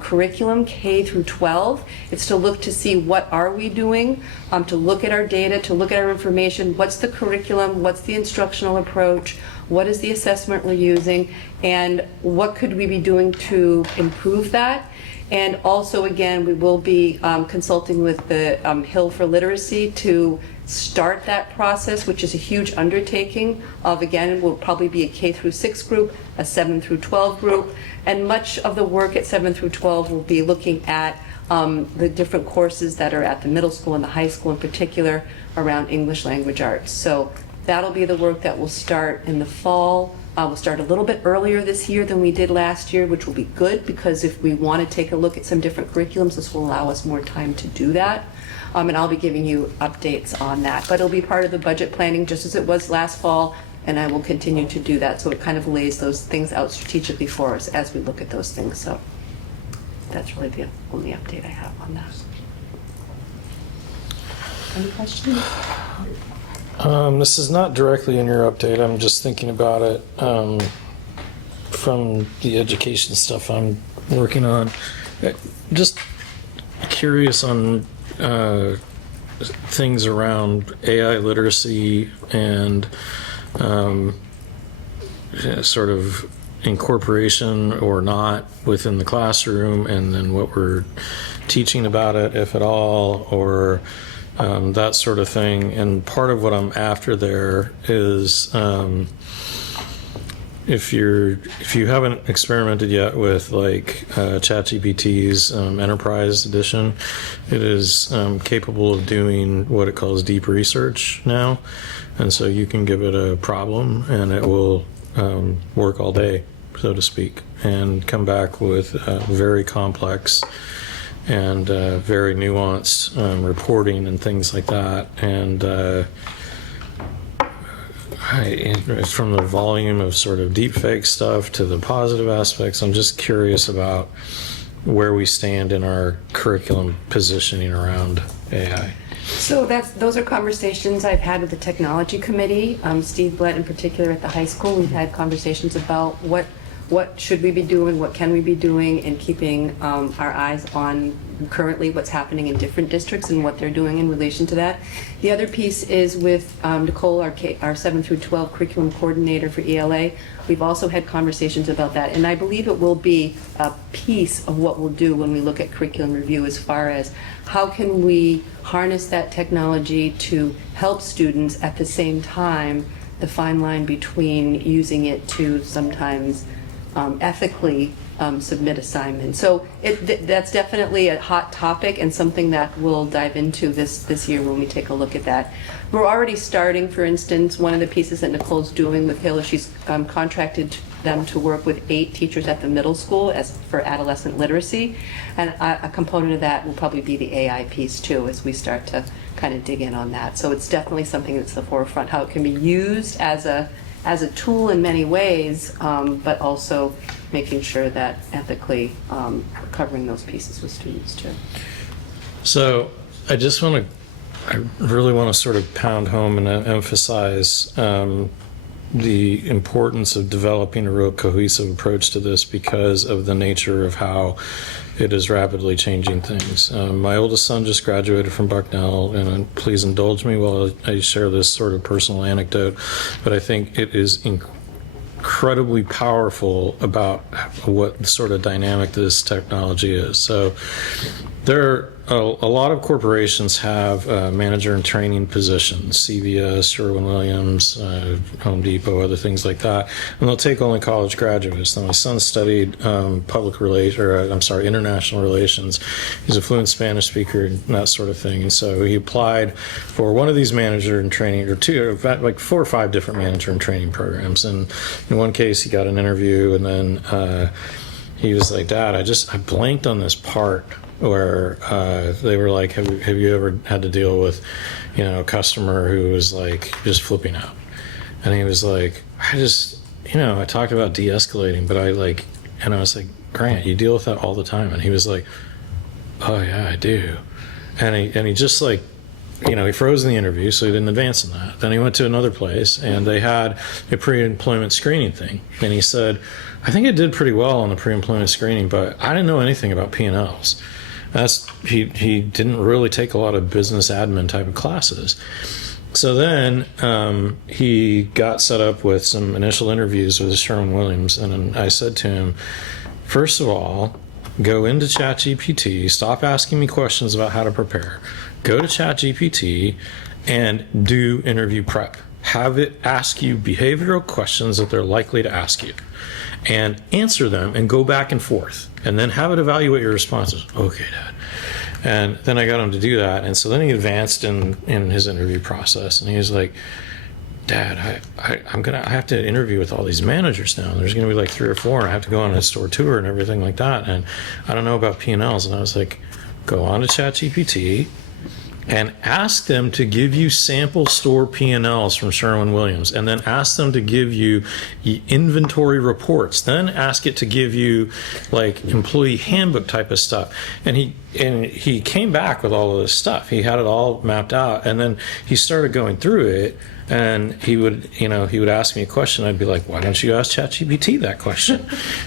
curriculum K through 12. It's to look to see what are we doing, to look at our data, to look at our information, what's the curriculum, what's the instructional approach, what is the assessment we're using, and what could we be doing to improve that. And also, again, we will be consulting with the Hill for Literacy to start that process, which is a huge undertaking of, again, it will probably be a K through 6 group, a 7 through 12 group, and much of the work at 7 through 12 will be looking at the different courses that are at the middle school and the high school in particular around English Language Arts. So that'll be the work that will start in the fall. We'll start a little bit earlier this year than we did last year, which will be good because if we want to take a look at some different curriculums, this will allow us more time to do that. And I'll be giving you updates on that. But it'll be part of the budget planning just as it was last fall, and I will continue to do that. So it kind of lays those things out strategically for us as we look at those things. So that's really the only update I have on that. Any questions? This is not directly in your update. I'm just thinking about it from the education stuff I'm working on. Just curious on things around AI literacy and sort of incorporation or not within the classroom, and then what we're teaching about it, if at all, or that sort of thing. And part of what I'm after there is if you haven't experimented yet with like ChatGPT's Enterprise Edition, it is capable of doing what it calls deep research now, and so you can give it a problem and it will work all day, so to speak, and come back with very complex and very nuanced reporting and things like that. And from the volume of sort of deepfake stuff to the positive aspects, I'm just curious about where we stand in our curriculum positioning around AI. So those are conversations I've had with the technology committee. Steve Blett in particular at the high school. We've had conversations about what should we be doing, what can we be doing, and keeping our eyes on currently what's happening in different districts and what they're doing in relation to that. The other piece is with Nicole, our 7 through 12 curriculum coordinator for ELA. We've also had conversations about that, and I believe it will be a piece of what we'll do when we look at curriculum review as far as how can we harness that technology to help students at the same time, the fine line between using it to sometimes ethically submit assignments. So that's definitely a hot topic and something that we'll dive into this year when we take a look at that. We're already starting, for instance, one of the pieces that Nicole's doing with Hill is she's contracted them to work with 8 teachers at the middle school for adolescent literacy, and a component of that will probably be the AI piece too as we start to kind of dig in on that. So it's definitely something that's the forefront, how it can be used as a tool in many ways, but also making sure that ethically covering those pieces with students too. So I really want to sort of pound home and emphasize the importance of developing a real cohesive approach to this because of the nature of how it is rapidly changing things. My oldest son just graduated from Bucknell, and please indulge me while I share this sort of personal anecdote, but I think it is incredibly powerful about what sort of dynamic this technology is. So there are a lot of corporations have manager and training positions, CVS, Sherwin-Williams, Home Depot, other things like that, and they'll take only college graduates. Now, my son studied international relations. He's a fluent Spanish speaker and that sort of thing, and so he applied for one of these manager and training, or two, like 4 or 5 different manager and training programs. And in one case, he got an interview, and then he was like, "Dad, I blanked on this part." Where they were like, have you ever had to deal with, a customer who was like just flipping out? And he was like, I talked about de-escalating, but and I was like, Grant, you deal with that all the time. And he was like, oh yeah, I do. And he just like, he froze in the interview, so he didn't advance in that. Then he went to another place, and they had a pre-employment screening thing. And he said, I think I did pretty well on the pre-employment screening, but I didn't know anything about P&Ls. He didn't really take a lot of business admin type of classes. So then he got set up with some initial interviews with Sherwin-Williams, and then I said to him, first of all, go into ChatGPT, stop asking me questions about how to prepare. Go to ChatGPT and do interview prep. Have it ask you behavioral questions that they're likely to ask you, and answer them and go back and forth, and then have it evaluate your responses. Okay, Dad. And then I got him to do that, and so then he advanced in his interview process, and he was like, Dad, I have to interview with all these managers now. There's going to be like 3 or 4, and I have to go on a store tour and everything like that, and I don't know about P&Ls. And I was like, go on to ChatGPT and ask them to give you sample store P&Ls from Sherwin-Williams, and then ask them to give you inventory reports. Then ask it to give you like employee handbook type of stuff. And he came back with all of this stuff. He had it all mapped out, and then he started going through it. And he would ask me a question. I'd be like, why don't you ask ChatGPT that question?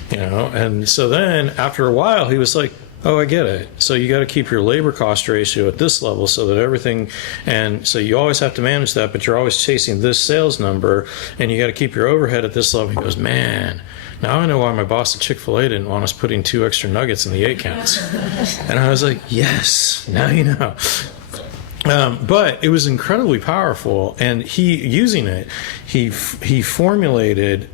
And so then after a while, he was like, oh, I get it. So you got to keep your labor cost ratio at this level so that everything, and so you always have to manage that, but you're always chasing this sales number, and you got to keep your overhead at this level. He goes, man, now I know why my boss at Chick-fil-A didn't want us putting 2 extra nuggets in the 8 counts. And I was like, yes, now you know. But it was incredibly powerful, and he formulated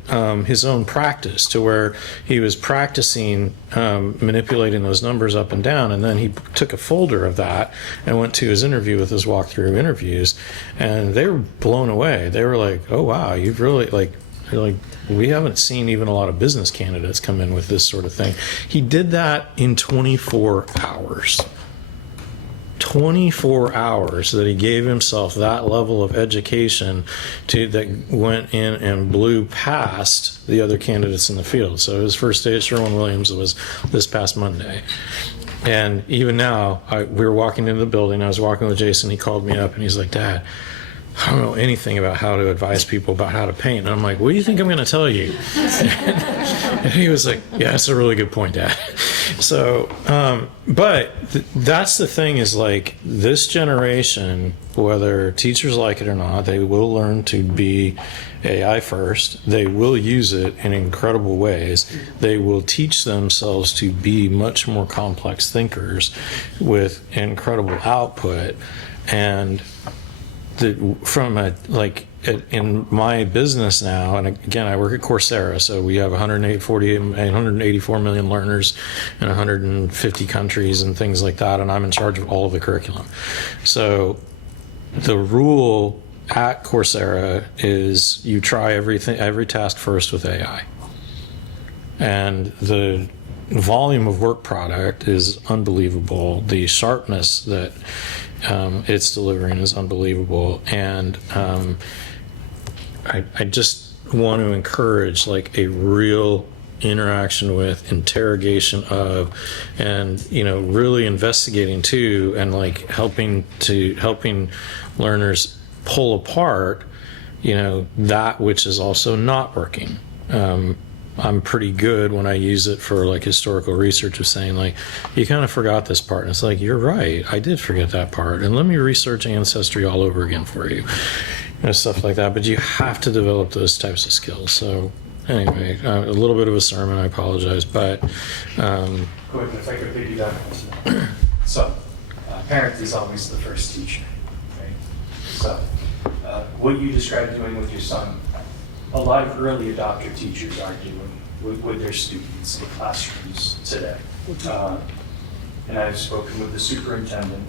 his own practice to where he was practicing manipulating those numbers up and down, and then he took a folder of that and went to his interview with his walkthrough interviews, and they were blown away. They were like, oh wow, you've really we haven't seen even a lot of business candidates come in with this sort of thing. He did that in 24 hours. 24 hours that he gave himself that level of education that went in and blew past the other candidates in the field. So his first day at Sherwin-Williams was this past Monday. And even now, we were walking into the building, I was walking with Jason, he called me up and he's like, Dad, I don't know anything about how to advise people about how to paint. And I'm like, what do you think I'm going to tell you? And he was like, yeah, that's a really good point, Dad. So, but that's the thing is like this generation, whether teachers like it or not, they will learn to be AI first. They will use it in incredible ways. They will teach themselves to be much more complex thinkers with incredible output. And in my business now, and again, I work at Coursera, so we have 184 million learners in 150 countries and things like that, and I'm in charge of all of the curriculum. So the rule at Coursera is you try every task first with AI. And the volume of work product is unbelievable. The sharpness that it's delivering is unbelievable, and I just want to encourage like a real interaction with, interrogation of, and really investigating too, and like helping learners pull apart that which is also not working. I'm pretty good when I use it for like historical research of saying like, you kind of forgot this part. And it's like, you're right, I did forget that part. And let me research Ancestry all over again for you. Stuff like that. But you have to develop those types of skills. So anyway, a little bit of a sermon, I apologize. But Quick, if I could piggyback on that. So, parent is always the first teacher, right? So, what you described doing with your son, a lot of early adopter teachers are doing with their students in classrooms today. And I've spoken with the superintendent,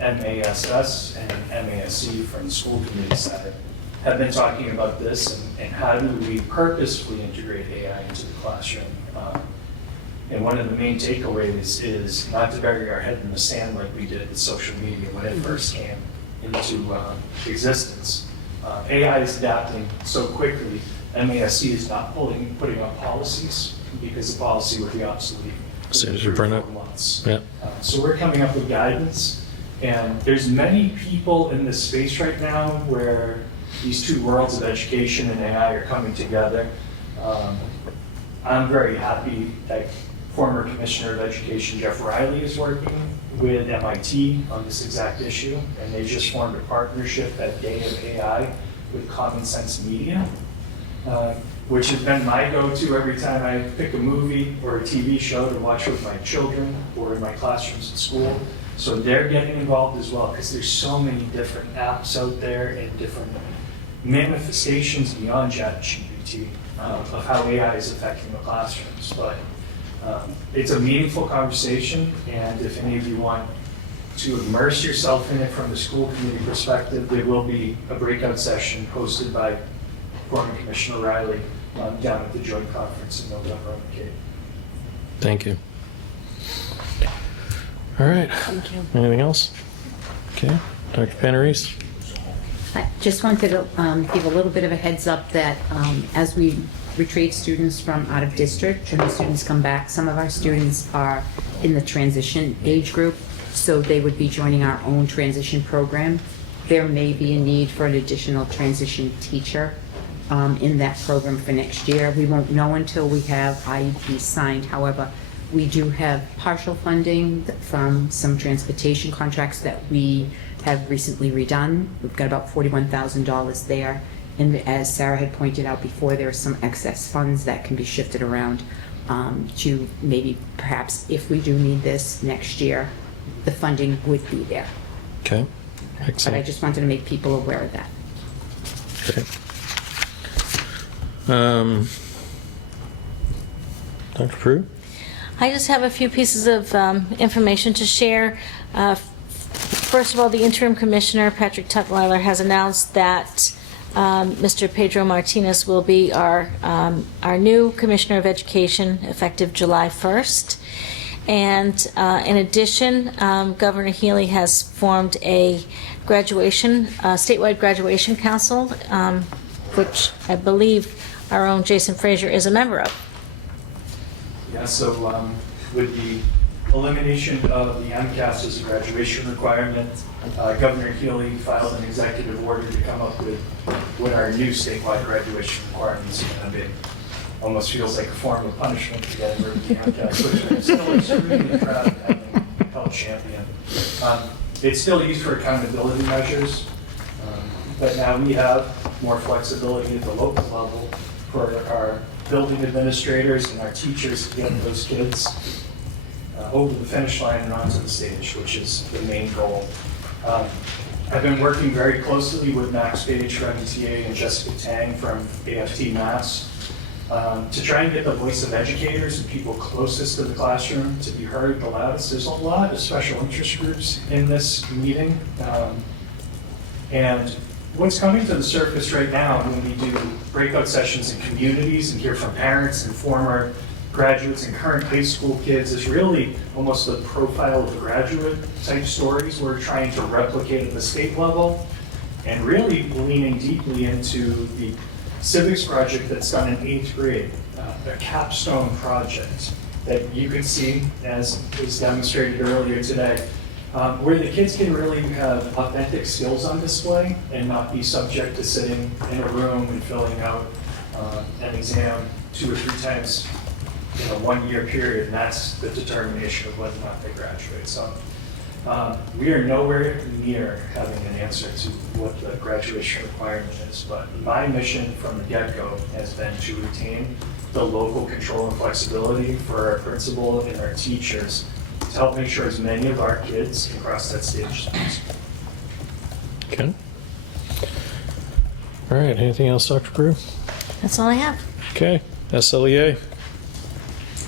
MASS and MASC from the school committee side, have been talking about this and how do we purposefully integrate AI into the classroom. And one of the main takeaways is not to bury our head in the sand like we did with social media when it first came into existence. AI is adapting so quickly, MASC is not putting up policies because the policy would be obsolete. As soon as you print it. Yeah. So we're coming up with guidance, and there's many people in this space right now where these two worlds of education and AI are coming together. I'm very happy that former Commissioner of Education Jeff Riley is working with MIT on this exact issue, and they just formed a partnership at Day of AI with Common Sense Media, which has been my go-to every time I pick a movie or a TV show to watch with my children or in my classrooms at school. So they're getting involved as well, because there's so many different apps out there and different manifestations beyond ChatGPT of how AI is affecting the classrooms. But it's a meaningful conversation, and if any of you want to immerse yourself in it from the school committee perspective, there will be a breakout session hosted by former Commissioner Riley down at the joint conference in November on the Cape. Thank you. All right. Thank you. Anything else? Okay. Dr. Panarese? I just wanted to give a little bit of a heads up that as we retrieve students from out of district and the students come back, some of our students are in the transition age group, so they would be joining our own transition program. There may be a need for an additional transition teacher in that program for next year. We won't know until we have IEP signed. However, we do have partial funding from some transportation contracts that we have recently redone. We've got about $41,000 there. And as Sarah had pointed out before, there are some excess funds that can be shifted around to maybe perhaps if we do need this next year, the funding would be there. Okay. But Excellent. I just wanted to make people aware of that. Okay. Dr. Prue? I just have a few pieces of information to share. First of all, the interim commissioner, Patrick Tutwiler, has announced that Mr. Pedro Martinez will be our new Commissioner of Education effective July 1st. And in addition, Governor Healy has formed a statewide graduation council, which I believe our own Jason Frazier is a member of. Yeah, so with the elimination of the MCAS as a graduation requirement, Governor Healy filed an executive order to come up with what our new statewide graduation requirements are going to be. Almost feels like a form of punishment to get rid of the MCAS, which I'm still extremely proud of having helped champion. It's still used for accountability measures, but now we have more flexibility at the local level for our building administrators and our teachers to get those kids over the finish line and onto the stage, which is the main goal. I've been working very closely with Max Page from MTA and Jessica Tang from AFT Mass to try and get the voice of educators and people closest to the classroom to be heard the loudest. There's a lot of special interest groups in this meeting. And what's coming to the surface right now when we do breakout sessions in communities and hear from parents and former graduates and current high school kids is really almost the profile of the graduate type stories we're trying to replicate at the state level, and really leaning deeply into the civics project that's done in 8th grade, a capstone project that you could see, as was demonstrated earlier today, where the kids can really have authentic skills on display and not be subject to sitting in a room and filling out an exam 2 or 3 times in a 1-year period, and that's the determination of whether or not they graduate. So we are nowhere near having an answer to what the graduation requirement is, but my mission from the get-go has been to retain the local control and flexibility for our principal and our teachers to help make sure as many of our kids can cross that stage as possible. Okay. All right, anything else, Dr. Brew? That's all I have. Okay, SLEA.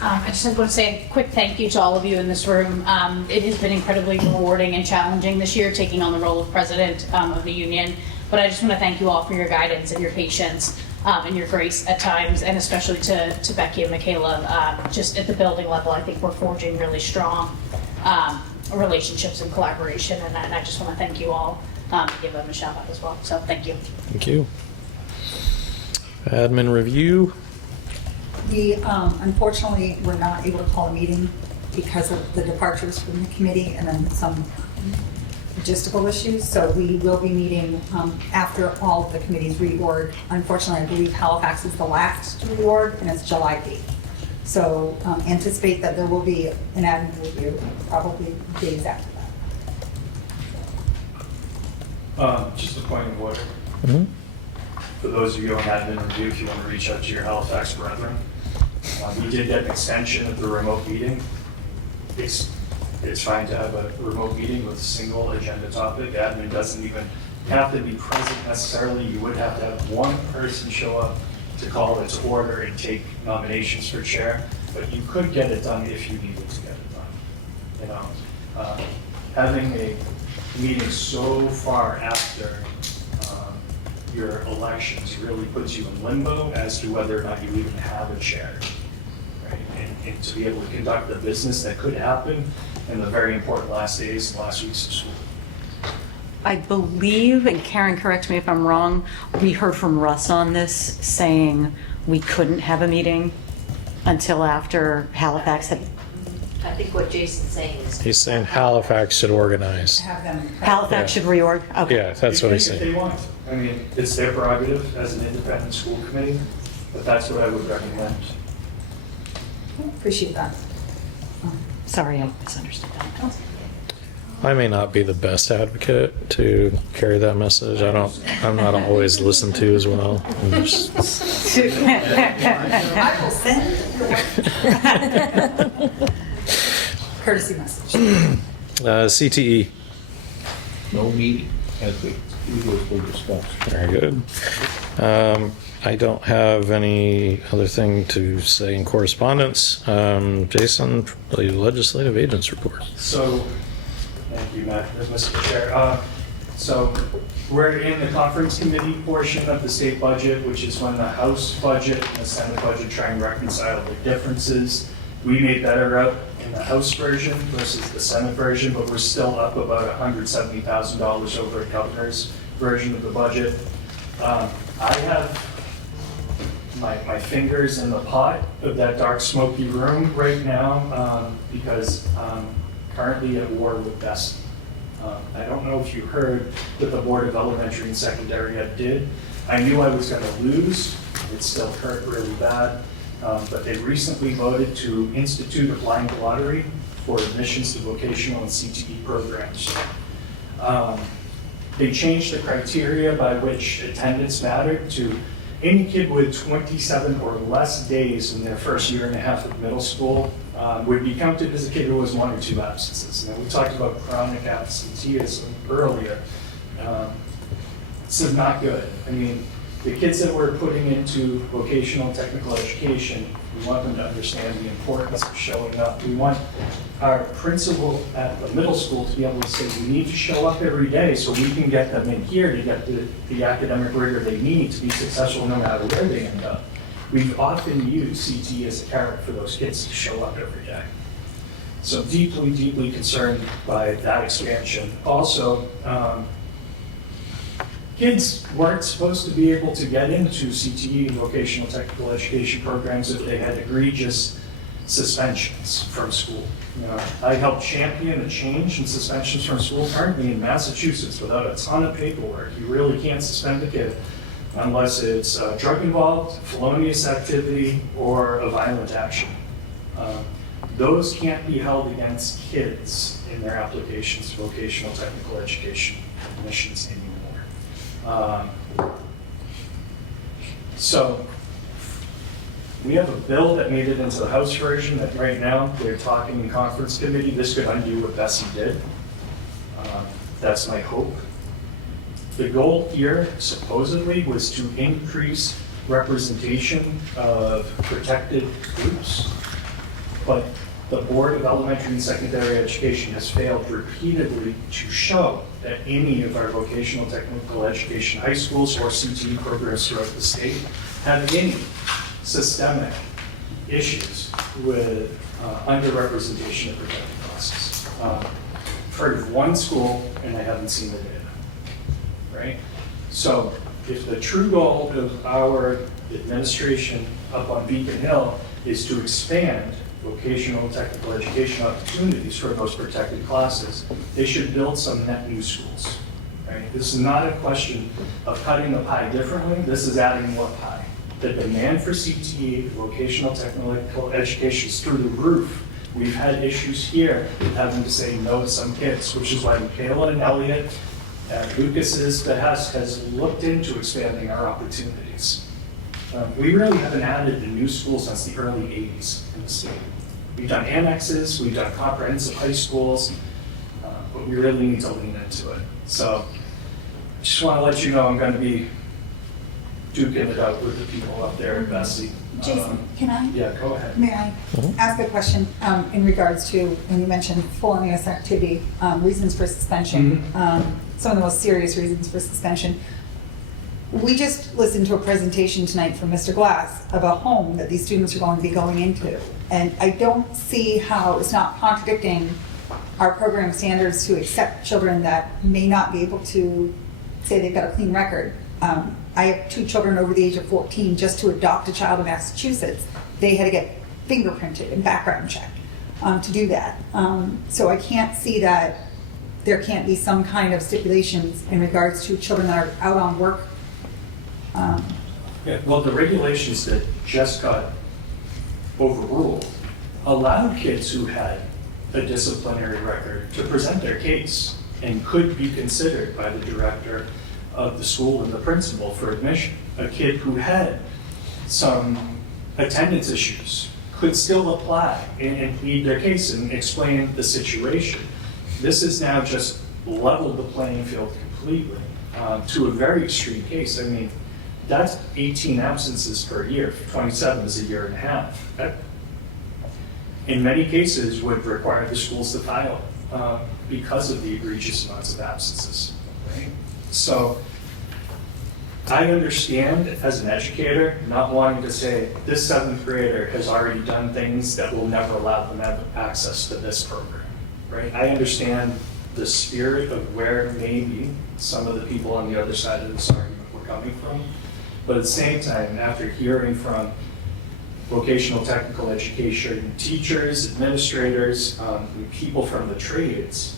I just want to say a quick thank you to all of you in this room. It has been incredibly rewarding and challenging this year, taking on the role of president of the union. But I just want to thank you all for your guidance and your patience and your grace at times, and especially to Becky and Michaela. Just at the building level, I think we're forging really strong relationships and collaboration, and I just want to thank you all, give them a shout out as well. So thank you. Thank you. Admin review. We unfortunately were not able to call a meeting because of the departures from the committee and then some logistical issues. So we will be meeting after all of the committees reorg. Unfortunately, I believe Halifax is the last to reorg, and it's July 8th. So anticipate that there will be an admin review probably days after that. Just a point of order. Mm-hmm. For those of you on admin review, if you want to reach out to your Halifax brethren, we did get an extension of the remote meeting. It's fine to have a remote meeting with a single agenda topic. Admin doesn't even have to be present necessarily. You would have to have one person show up to call it to order and take nominations for chair, but you could get it done if you needed to get it done. You know, having a meeting so far after your elections really puts you in limbo as to whether or not you even have a chair, right? And to be able to conduct the business that could happen in the very important last days, last weeks of school. I believe, and Karen, correct me if I'm wrong, we heard from Russ on this saying we couldn't have a meeting until after Halifax had. I think what Jason's saying is. He's saying Halifax should organize. Halifax should reorg? Okay. Yeah, that's what he's If saying. they want. I mean, it's their prerogative as an independent school committee, but that's what I would recommend. Appreciate that. Sorry, I misunderstood that. I may not be the best advocate to carry that message. I'm not always listened to as well. I'm just- I will send courtesy message. CTE. No meeting as we previously discussed. Very good. I don't have any other thing to say in correspondence. Jason, the legislative agents report. So, thank you, Mr. Chair. So we're in the conference committee portion of the state budget, which is when the House budget and the Senate budget try and reconcile the differences. We made better out in the House version versus the Senate version, but we're still up about $170,000 over the governor's version of the budget. I have my fingers in the pot of that dark smoky room right now because I'm currently at war with BEST. I don't know if you heard that the Board of Elementary and Secondary Ed did. I knew I was going to lose. It still hurt really bad. But they recently voted to institute a blind lottery for admissions to vocational and CTE programs. They changed the criteria by which attendance mattered to any kid with 27 or less days in their first year and a half of middle school would be counted as a kid who was 1 or 2 absences. Now, we talked about chronic absenteeism earlier. This is not good. I mean, the kids that we're putting into vocational and technical education, we want them to understand the importance of showing up. We want our principal at the middle school to be able to say, we need to show up every day so we can get them in here to get the academic rigor they need to be successful no matter where they end up. We've often used CTE as a carrot for those kids to show up every day. So deeply, deeply concerned by that expansion. Also, kids weren't supposed to be able to get into CTE and vocational technical education programs if they had egregious suspensions from school. You know, I helped champion a change in suspensions from school currently in Massachusetts without a ton of paperwork. You really can't suspend a kid unless it's drug involved, felonious activity, or a violent action. Those can't be held against kids in their applications to vocational technical education admissions anymore. So we have a bill that made it into the House version that right now they're talking in conference committee. This could undo what Bessie did. That's my hope. The goal here supposedly was to increase representation of protected groups, but the Board of Elementary and Secondary Education has failed repeatedly to show that any of our vocational technical education high schools or CTE programs throughout the state have any systemic issues with underrepresentation of protected classes. I've heard of one school, and I haven't seen the data, right? So if the true goal of our administration up on Beacon Hill is to expand vocational technical education opportunities for those protected classes, they should build some net new schools, right? This is not a question of cutting the pie differently, this is adding more pie. The demand for CTE, vocational technical education, is through the roof. We've had issues here with having to say no to some kids, which is why Michaela and Elliot at Lucas's behest has looked into expanding our opportunities. We really haven't added a new school since the early 80s in the state. We've done annexes, we've done comprehensive high schools, but we really need to lean into it. So I just want to let you know I'm going to be duking it out with the people up there at Bessie. Jason, can I? Yeah, go ahead. May I ask a question in regards to when you mentioned felonious activity, reasons for suspension, some of the most serious reasons for suspension. We just listened to a presentation tonight from Mr. Glass of a home that these students are going to be going into. And I don't see how it's not contradicting our program standards to accept children that may not be able to say they've got a clean record. I have 2 children over the age of 14. Just to adopt a child in Massachusetts, they had to get fingerprinted and background checked to do that. So I can't see that there can't be some kind of stipulations in regards to children that are out on work. Yeah, well, the regulations that just got overruled allowed kids who had a disciplinary record to present their case and could be considered by the director of the school and the principal for admission. A kid who had some attendance issues could still apply and plead their case and explain the situation. This has now just leveled the playing field completely to a very extreme case. I mean, that's 18 absences per year. 27 is a year and a half. That, in many cases, would require the schools to file because of the egregious amounts of absences. Right? So I understand as an educator not wanting to say this 7th grader has already done things that will never allow them to have access to this program. Right? I understand the spirit of where maybe some of the people on the other side of this argument were coming from. But at the same time, after hearing from vocational technical education teachers, administrators, people from the trades,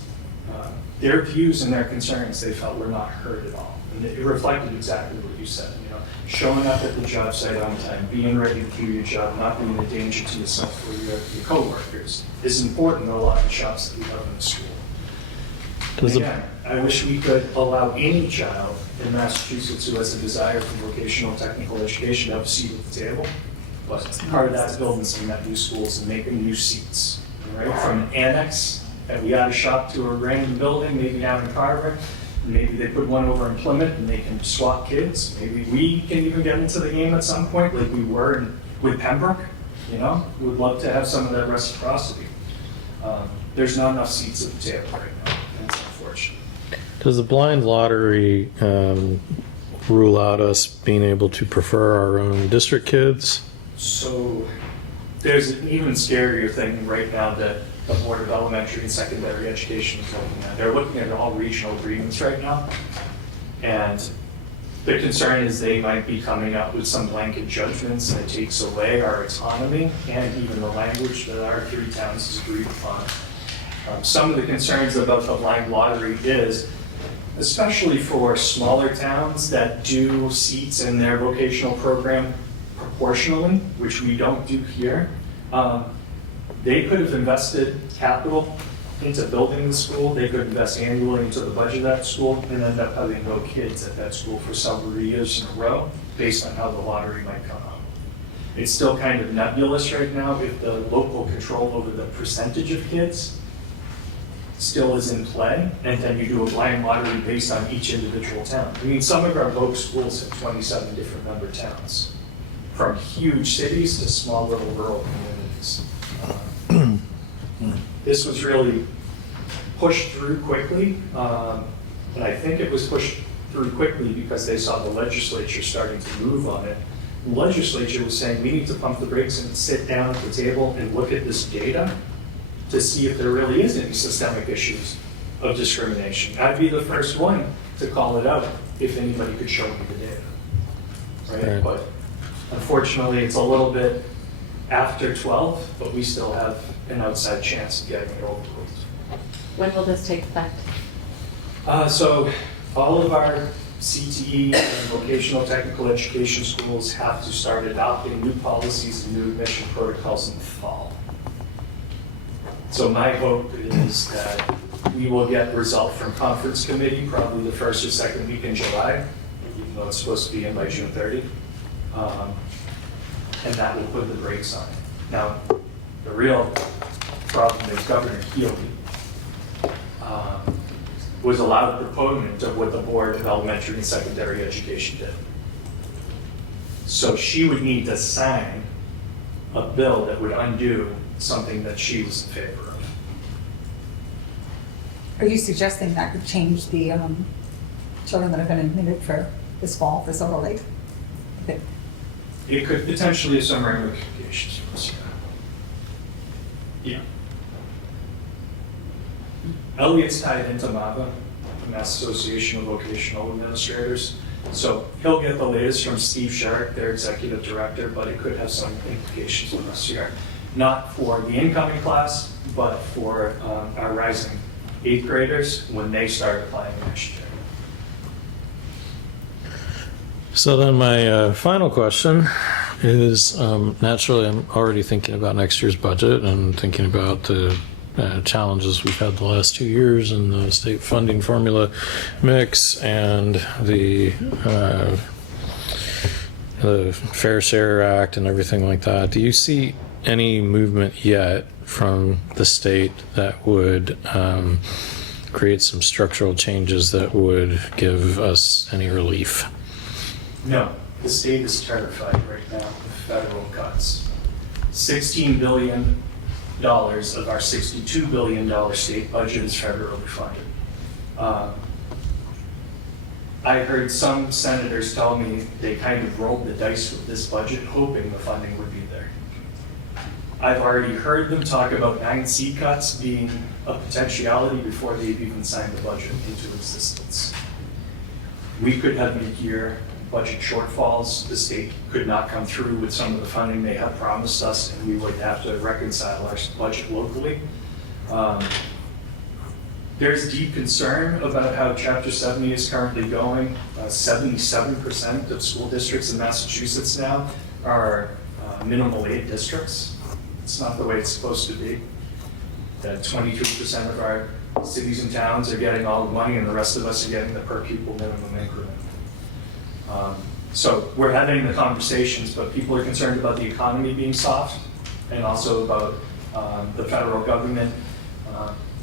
their views and their concerns they felt were not heard at all. And it reflected exactly what you said, you know, showing up at the job site on time, being ready to do your job, not being a danger to yourself or your coworkers is important in a lot of jobs that we have in the school. Again, I wish we could allow any child in Massachusetts who has a desire for vocational technical education to have a seat at the table. But part of that is building some net new schools and making new seats, right? From an annex that we add a shop to a random building, maybe down in Carver. Maybe they put one over in Plymouth and they can swap kids. Maybe we can even get into the game at some point like we were with Pembroke. You know, we'd love to have some of that reciprocity. There's not enough seats at the table right now. That's unfortunate. Does the blind lottery rule out us being able to prefer our own district kids? So there's an even scarier thing right now that the Board of Elementary and Secondary Education is looking at. They're looking at all regional agreements right now. And The concern is they might be coming up with some blanket judgments that takes away our autonomy and even the language that our 3 towns has agreed upon. Some of the concerns about the blind lottery is, especially for smaller towns that do seats in their vocational program proportionally, which we don't do here, they could have invested capital into building the school, they could invest annually into the budget of that school, and end up having no kids at that school for several years in a row, based on how the lottery might come out. It's still kind of nebulous right now if the local control over the percentage of kids still is in play, and then you do a blind lottery based on each individual town. I mean, some of our voc schools have 27 different member towns, from huge cities to small little rural communities. This was really pushed through quickly, and I think it was pushed through quickly because they saw the legislature starting to move on it. The legislature was saying, we need to pump the brakes and sit down at the table and look at this data to see if there really is any systemic issues of discrimination. I'd be the first one to call it out if anybody could show me the data, right? But unfortunately, it's a little bit after 12, but we still have an outside chance of getting it over with. When will this take effect? So all of our CTE and vocational technical education schools have to start adopting new policies and new admission protocols in the fall. So my hope is that we will get result from conference committee probably the first or second week in July, even though it's supposed to be in by June 30. And that will put the brakes on it. Now, the real problem is Governor Healy was a loud proponent of what the Board of Elementary and Secondary Education did. So she would need to sign a bill that would undo something that she was in favor of. Are you suggesting that could change the children that have been admitted for this fall for Silver Lake? Okay. It could potentially have some ramifications for us. Yeah. Elliot's tied into MAVA, the Mass Association of Vocational Administrators. So he'll get the latest from Steve Sherrick, their executive director, but it could have some implications for us here. Not for the incoming class, but for our rising 8th graders when they start applying next year. So then my final question is, naturally, I'm already thinking about next year's budget and thinking about the challenges we've had the last 2 years and the state funding formula mix and the Fair Share Act and everything like that. Do you see any movement yet from the state that would create some structural changes that would give us any relief? No, the state is terrified right now with federal cuts. $16 billion of our $62 billion state budget is federally funded. I heard some senators tell me they kind of rolled the dice with this budget, hoping the funding would be there. I've already heard them talk about 9 seat cuts being a potentiality before they've even signed the budget into existence. We could have mid-year budget shortfalls. The state could not come through with some of the funding they have promised us, and we would have to reconcile our budget locally. There's deep concern about how Chapter 70 is currently going. 77% of school districts in Massachusetts now are minimal aid districts. It's not the way it's supposed to be. That 23% of our cities and towns are getting all the money, and the rest of us are getting the per pupil minimum increment. So we're having the conversations, but people are concerned about the economy being soft and also about the federal government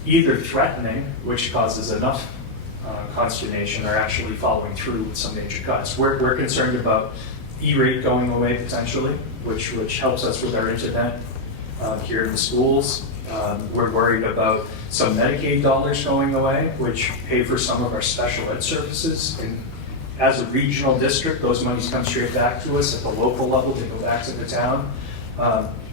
either threatening, which causes enough consternation, or actually following through with some major cuts. We're concerned about E-rate going away potentially, which helps us with our internet here in the schools. We're worried about some Medicaid dollars going away, which pay for some of our special ed services. And as a regional district, those monies come straight back to us. At the local level, they go back to the town.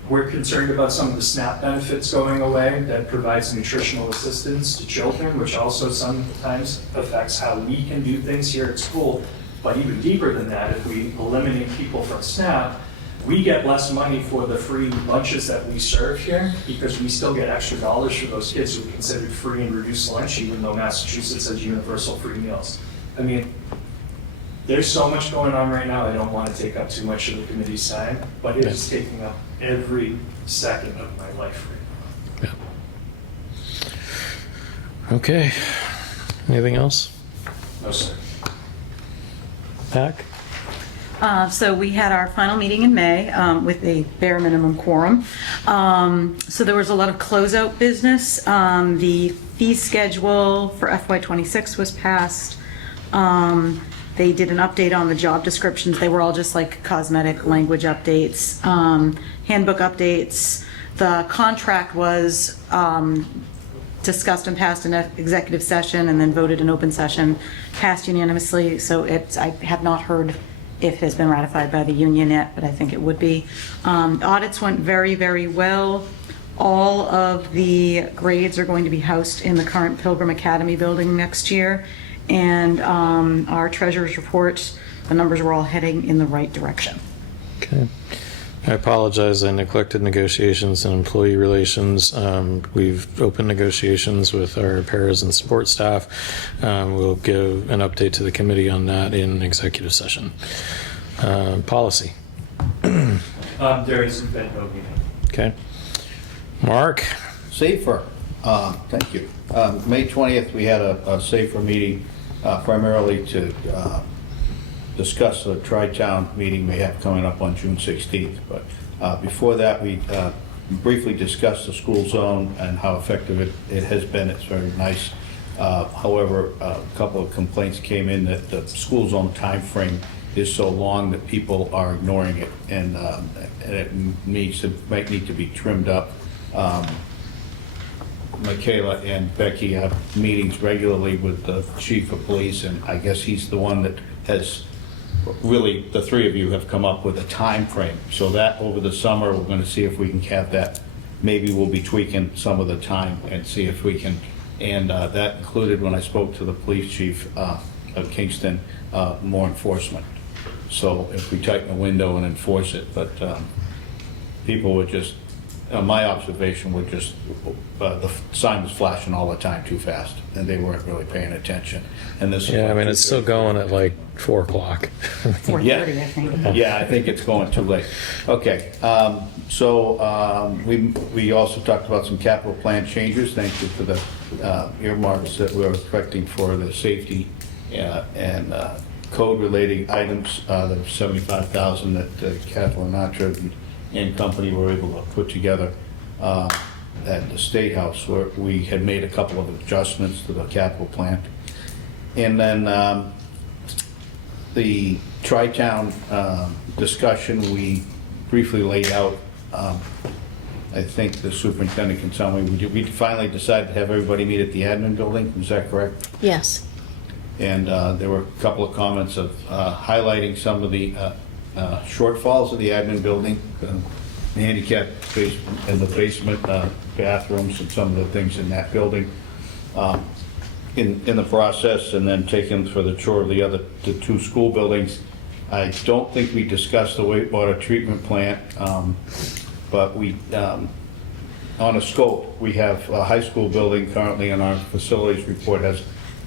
We're concerned about some of the SNAP benefits going away that provides nutritional assistance to children, which also sometimes affects how we can do things here at school But even deeper than that, if we eliminate people from SNAP, we get less money for the free lunches that we serve here because we still get extra dollars for those kids who are considered free and reduced lunch, even though Massachusetts has universal free meals. I mean, there's so much going on right now, I don't want to take up too much of the committee's time, but it is taking up every second of my life right now. Okay. Anything else? No, sir. Pack? So we had our final meeting in May with a bare minimum quorum. So there was a lot of closeout business. The fee schedule for FY26 was passed. They did an update on the job descriptions. They were all just like cosmetic language updates, handbook updates. The contract was discussed and passed in an executive session and then voted in open session, passed unanimously. So I have not heard if it has been ratified by the union yet, but I think it would be. Audits went very, very well. All of the grades are going to be housed in the current Pilgrim Academy building next year. And our treasurer's report, the numbers were all heading in the right direction. Okay. I apologize, I neglected negotiations and employee relations. We've opened negotiations with our paras and support staff. We'll give an update to the committee on that in executive session. Policy. There isn't been no meeting. Okay. Mark? Safer. Thank you. May 20th, we had a Safer meeting primarily to discuss the Tri-Town meeting we have coming up on June 16th. But before that, we briefly discussed the school zone and how effective it has been. It's very nice. However, a couple of complaints came in that the school zone time frame is so long that people are ignoring it, and it might need to be trimmed up. Michaela and Becky have meetings regularly with the chief of police, and I guess he's the one that has really, the three of you have come up with a time frame. So that over the summer, we're going to see if we can have that. Maybe we'll be tweaking some of the time and see if we can. And that included, when I spoke to the police chief of Kingston, more enforcement. So if we tighten the window and enforce it, but people would just, my observation would just, the sign was flashing all the time too fast, and they weren't really paying attention. And this, Yeah, I mean, it's still going at like 4 o'clock. 4:30, I think. Yeah, I think it's going too late. Okay, we also talked about some capital plan changes. Thank you for the earmarks that we're expecting for the safety and code-related items. The $75,000 that Kathleen Natra and company were able to put together at the State House, where we had made a couple of adjustments to the capital plan. And then the Tri-Town discussion, we briefly laid out. I think the superintendent can tell me, we finally decided to have everybody meet at the admin building. Is that correct? Yes. And there were a couple of comments of highlighting some of the shortfalls of the admin building, the handicap space in the basement, bathrooms, and some of the things in that building. In the process, and then taken for the tour of the two school buildings. I don't think we discussed the wastewater treatment plant, but we, on a scope, we have a high school building currently in our facilities report has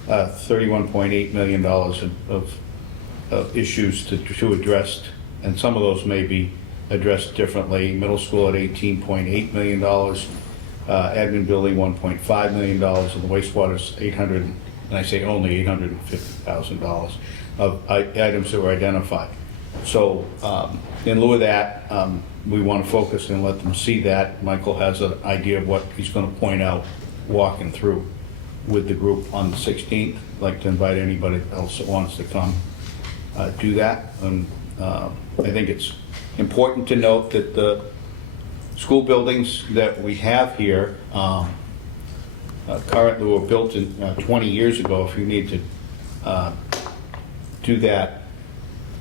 $31.8 million of issues to address, and some of those may be addressed differently. Middle school at $18.8 million, admin building $1.5 million, and the wastewater's $800, and I say only $850,000 of items that were identified. So in lieu of that, we want to focus and let them see that. Michael has an idea of what he's going to point out walking through with the group on the 16th. I'd like to invite anybody else that wants to come do that. And I think it's important to note that the school buildings that we have here currently were built in 20 years ago. If you need to do that,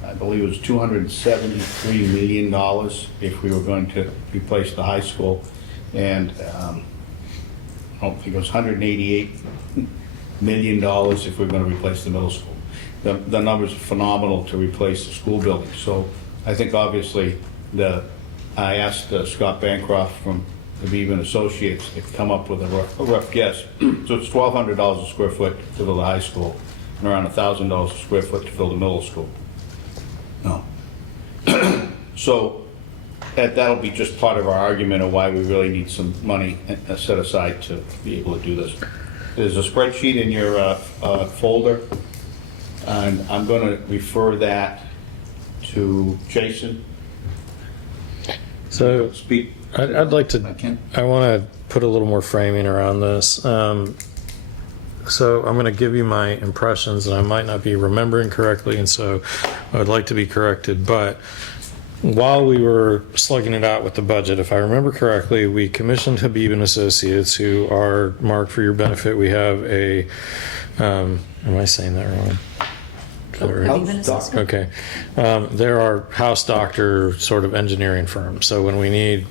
I believe it was $273 million if we were going to replace the high school, and I don't think it was $188 million if we we're going to replace the middle school. the numbers are phenomenal to replace the school building. So I think obviously I asked Scott Bancroft from the Beaver Associates to come up with a rough guess. So it's $1,200 a square foot to build a high school and around $1,000 a square foot to build a middle school. No. So that'll be just part of our argument of why we really need some money set aside to be able to do this. There's a spreadsheet in your folder, and I'm going to refer that to Jason. So speak. I'd like to, I want to put a little more framing around this. So I'm going to give you my impressions, and I might not be remembering correctly, and so I would like to be corrected. But while we were slugging it out with the budget, if I remember correctly, we commissioned Habib and Associates, who are, Mark, for your benefit, we have a, am I saying that wrong? Okay. There are house doctor sort of engineering firms. So when we need,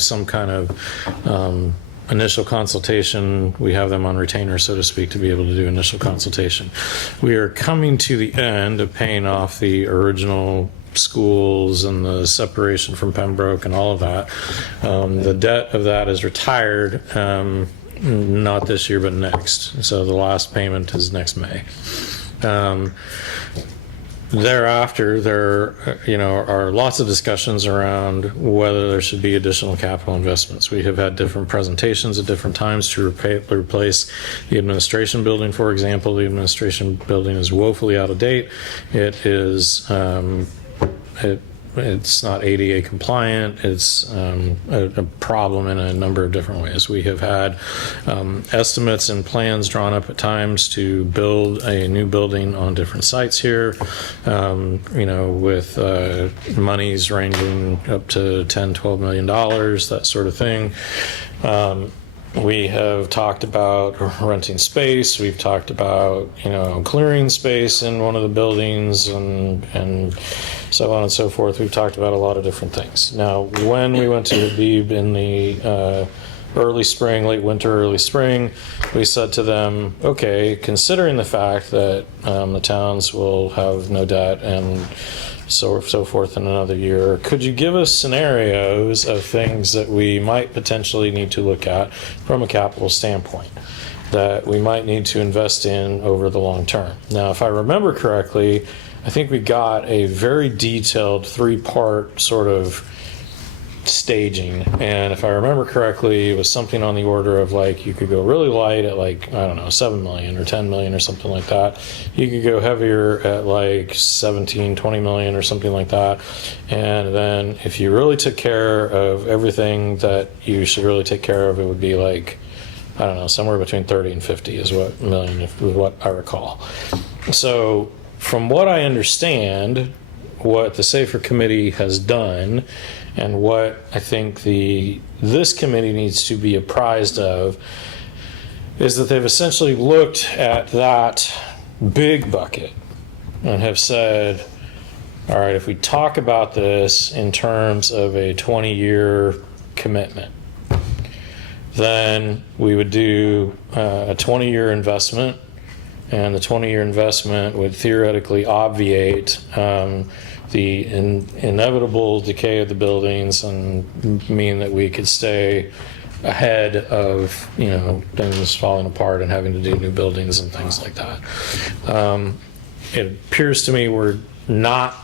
some kind of initial consultation, we have them on retainer, so to speak, to be able to do initial consultation. We are coming to the end of paying off the original schools and the separation from Pembroke and all of that. The debt of that is retired, not this year, but next. So the last payment is next May. Thereafter, there are lots of discussions around whether there should be additional capital investments. We have had different presentations at different times to replace the administration building, for example. The administration building is woefully out of date. It is it's not ADA compliant. It's a problem in a number of different ways. We have had estimates and plans drawn up at times to build a new building on different sites here, with monies ranging up to $10, $12 million, that sort of thing. We have talked about renting space. We've talked about, clearing space in one of the buildings and so on and so forth. We've talked about a lot of different things. Now, when we went to Habib in the early spring, late winter, early spring, we said to them, okay, considering the fact that the towns will have no debt and so forth in another year, could you give us scenarios of things that we might potentially need to look at from a capital standpoint that we might need to invest in over the long term? Now, if I remember correctly, I think we got a very detailed 3-part sort of staging, and if I remember correctly, it was something on the order of you could go really light at 7 million or 10 million or something like that. You could go heavier at 17, 20 million or something like that. And then if you really took care of everything that you should really take care of, it would be somewhere between 30 and 50 is what I recall. So from what I understand, what the SAFER Committee has done and what I think this committee needs to be apprised of is that they've essentially looked at that big bucket and have said, all right, if we talk about this in terms of a 20-year commitment, then we would do a 20-year investment, and the 20-year investment would theoretically obviate the inevitable decay of the buildings and mean that we could stay ahead of things falling apart and having to do new buildings and things like that. It appears to me we're not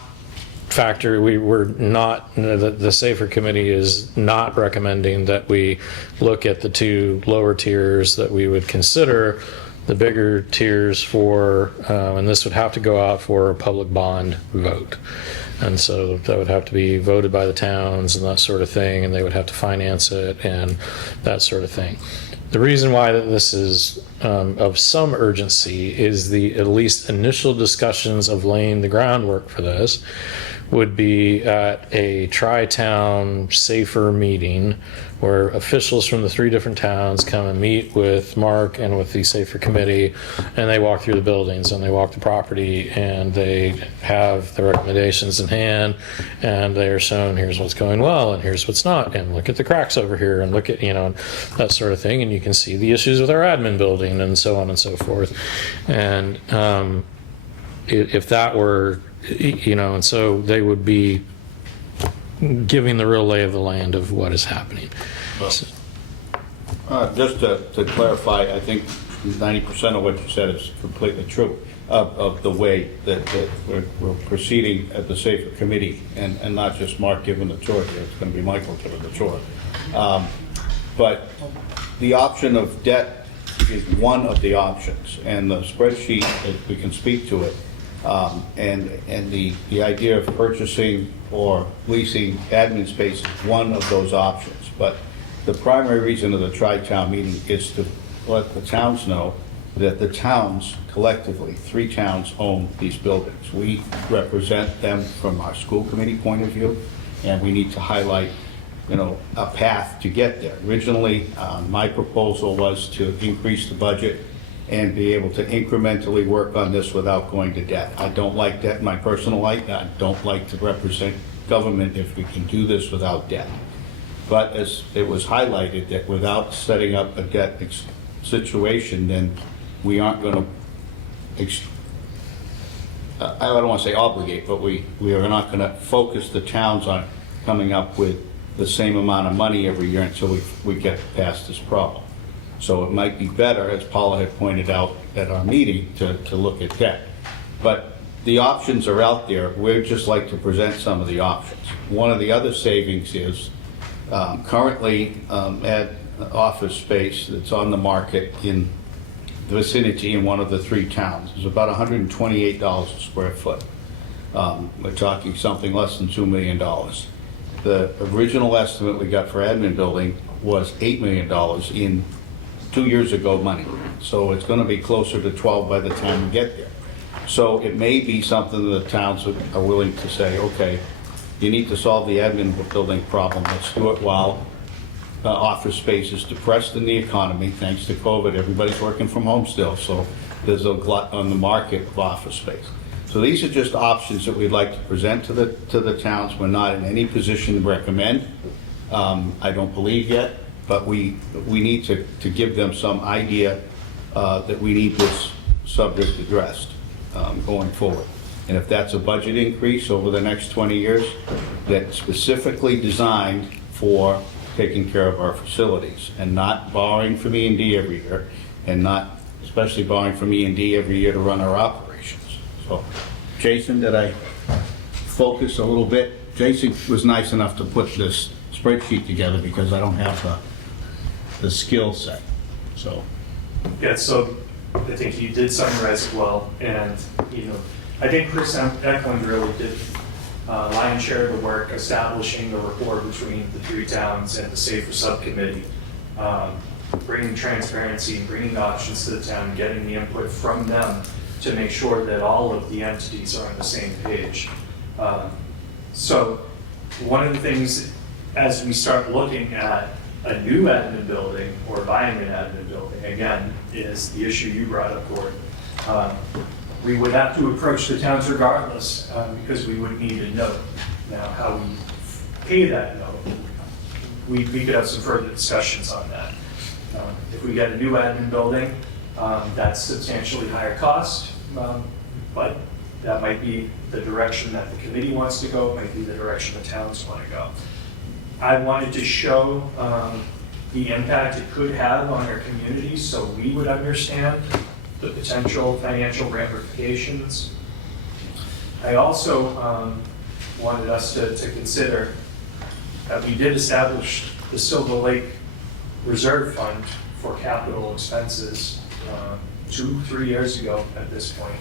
the SAFER Committee is not recommending that we look at the 2 lower tiers, that we would consider the bigger tiers for, and this would have to go out for a public bond vote. And so that would have to be voted by the towns and that sort of thing, and they would have to finance it and that sort of thing. The reason why this is of some urgency is the at least initial discussions of laying the groundwork for this would be at a tri-town SAFER meeting where officials from the 3 different towns come and meet with Mark and with the SAFER Committee, and they walk through the buildings and they walk the property and they have the recommendations in hand, and they are shown here's what's going well and here's what's not, and look at the cracks over here and look at that sort of thing, and you can see the issues with our admin building and so on and so forth. And if that were, and so they would be giving the real lay of the land of what is happening. Just to clarify, I think 90% of what you said is completely true of the way that we're proceeding at the SAFER committee, and not just Mark giving the tour here. It's going to be Michael giving the tour. But the option of debt is one of the options, and the spreadsheet, we can speak to it, and the idea of purchasing or leasing admin space is one of those options. But the primary reason of the Tri-Town meeting is to let the towns know that the towns collectively, 3 towns, own these buildings. We represent them from our school committee point of view, and we need to highlight, a path to get there. Originally, my proposal was to increase the budget and be able to incrementally work on this without going to debt. I don't like debt in my personal life. I don't like to represent government if we can do this without debt. But as it was highlighted, that without setting up a debt situation, then we aren't going to, I don't want to say obligate, but we are not going to focus the towns on coming up with the same amount of money every year until we get past this problem. So it might be better, as Paula had pointed out at our meeting, to look at debt. But the options are out there. We'd just like to present some of the options. One of the other savings is currently at office space that's on the market in the vicinity in one of the 3 towns is about $128 a square foot. We're talking something less than $2 million. The original estimate we got for admin building was $8 million in 2 years ago money. So it's going to be closer to 12 by the time we get there. So it may be something that the towns are willing to say, okay, you need to solve the admin building problem. Let's do it while office space is depressed in the economy. Thanks to COVID, everybody's working from home still, so there's a glut on the market of office space. So these are just options that we'd like to present to the towns. We're not in any position to recommend. I don't believe yet, but we need to give them some idea that we need this subject addressed going forward. And if that's a budget increase over the next 20 years, that's specifically designed for taking care of our facilities and not borrowing from E&D every year, and not especially borrowing from E&D every year to run our operations. So, Jason, did I focus a little bit? Jason was nice enough to put this spreadsheet together because I don't have the skill set. So, Yeah, so I think you did summarize it well, and I think Chris Eklund really did lion's share of the work establishing the rapport between the 3 towns and the SAFER subcommittee, bringing transparency, bringing options to the town, getting the input from them to make sure that all of the entities are on the same page. So one of the things as we start looking at a new admin building or buying an admin building, again, is the issue you brought up, Gordon. We would have to approach the towns regardless because we would need a note. Now, how we pay that note, we could have some further discussions on that. If we get a new admin building, that's substantially higher cost, but that might be the direction that the committee wants to go, it might be the direction the towns want to go. I wanted to show the impact it could have on our communities so we would understand the potential financial ramifications. I also wanted us to consider that we did establish the Silver Lake Reserve Fund for capital expenses 2-3 years ago at this point,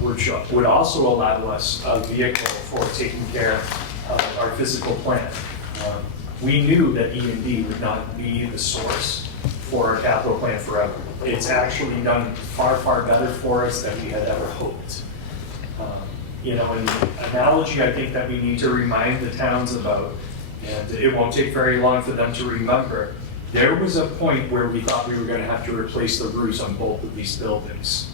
which would also allow us a vehicle for taking care of our physical plant. We knew that E&D would not be the source for our capital plan forever. It's actually done far, far better for us than we had ever hoped. An analogy I think that we need to remind the towns about, and it won't take very long for them to remember, there was a point where we thought we were going to have to replace the roofs on both of these buildings.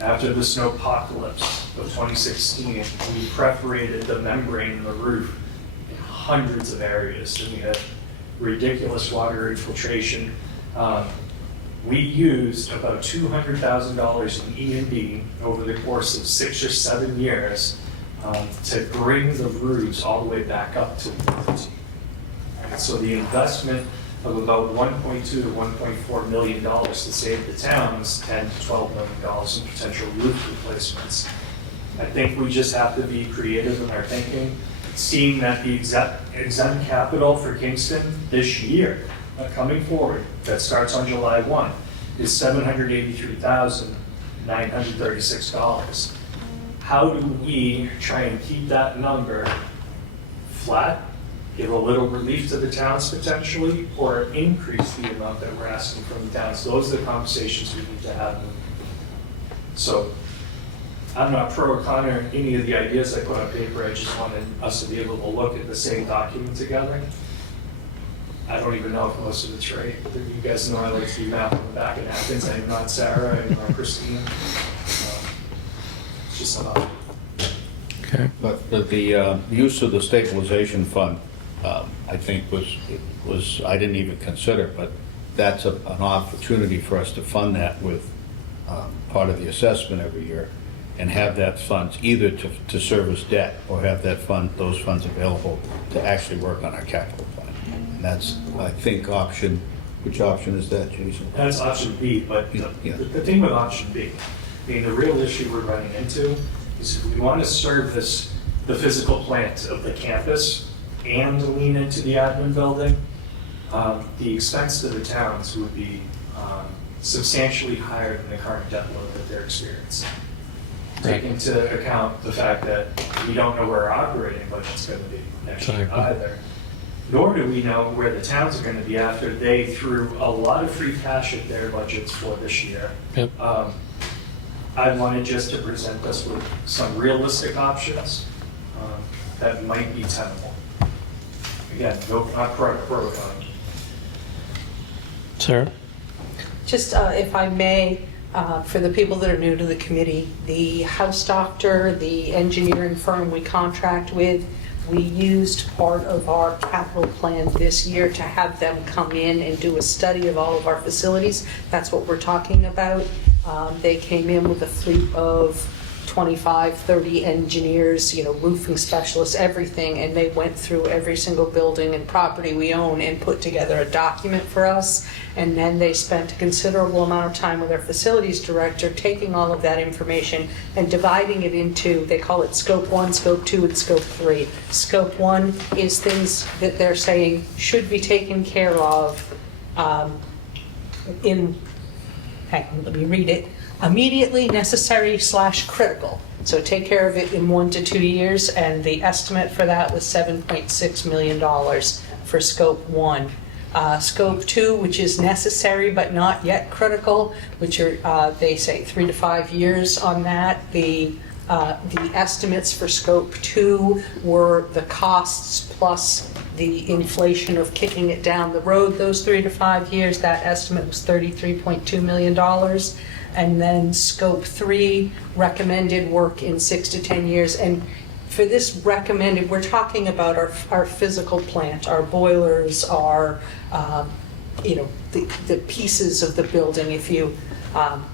After the snowpocalypse of 2016, we perforated the membrane in the roof in hundreds of areas, and we had ridiculous water infiltration. We used about $200,000 in E&D over the course of 6 or 7 years to bring the roofs all the way back up to warranty. And so the investment of about $1.2 to $1.4 million to save the towns $10 to $12 million in potential roof replacements. I think we just have to be creative in our thinking, seeing that the exempt capital for Kingston this year, coming forward, that starts on July 1, is $783,936. How do we try and keep that number flat, give a little relief to the towns potentially, or increase the amount that we're asking from the towns? Those are the conversations we need to have. So I'm not pro or con or any of the ideas I put on paper. I just wanted us to be able to look at the same document together. I don't even know if most of it's right. You guys know I like to do math on the back of napkins. I am not Sarah, I am not Christine. It's just an option. Okay. But the use of the stabilization fund, I think was I didn't even consider, but that's an opportunity for us to fund that with part of the assessment every year, and have that funds either to service debt or have those funds available to actually work on our capital plan. And that's, I think, which option is that, Jason? That's option B, but the thing with option B, I mean, the real issue we're running into is if we want to service the physical plant of the campus and lean into the admin building, the expense to the towns would be substantially higher than the current debt load that they're experiencing. Take into account the fact that we don't know where our operating budget's going to be next year either, nor do we know where the towns are going to be after they threw a lot of free cash at their budgets for this year. Yep. I wanted just to present us with some realistic options that might be tenable. Again, not pro or con. Sarah? Just if I may, for the people that are new to the committee, the house doctor, the engineering firm we contract with, we used part of our capital plan this year to have them come in and do a study of all of our facilities. That's what we're talking about. They came in with a fleet of 25, 30 engineers, roofing specialists, everything, and they went through every single building and property we own and put together a document for us. And then they spent a considerable amount of time with our facilities director taking all of that information and dividing it into, they call it scope 1, scope 2, and scope 3. Scope 1 is things that they're saying should be taken care of let me read it, immediately necessary / critical. So take care of it in 1 to 2 years, and the estimate for that was $7.6 million for scope 1. Scope 2, which is necessary but not yet critical, which are, they say 3 to 5 years on that. The estimates for scope 2 were the costs plus the inflation of kicking it down the road those 3 to 5 years. That estimate was $33.2 million. And then scope 3 recommended work in 6 to 10 years. And for this recommended, we're talking about our physical plant, our boilers, our, the pieces of the building. If you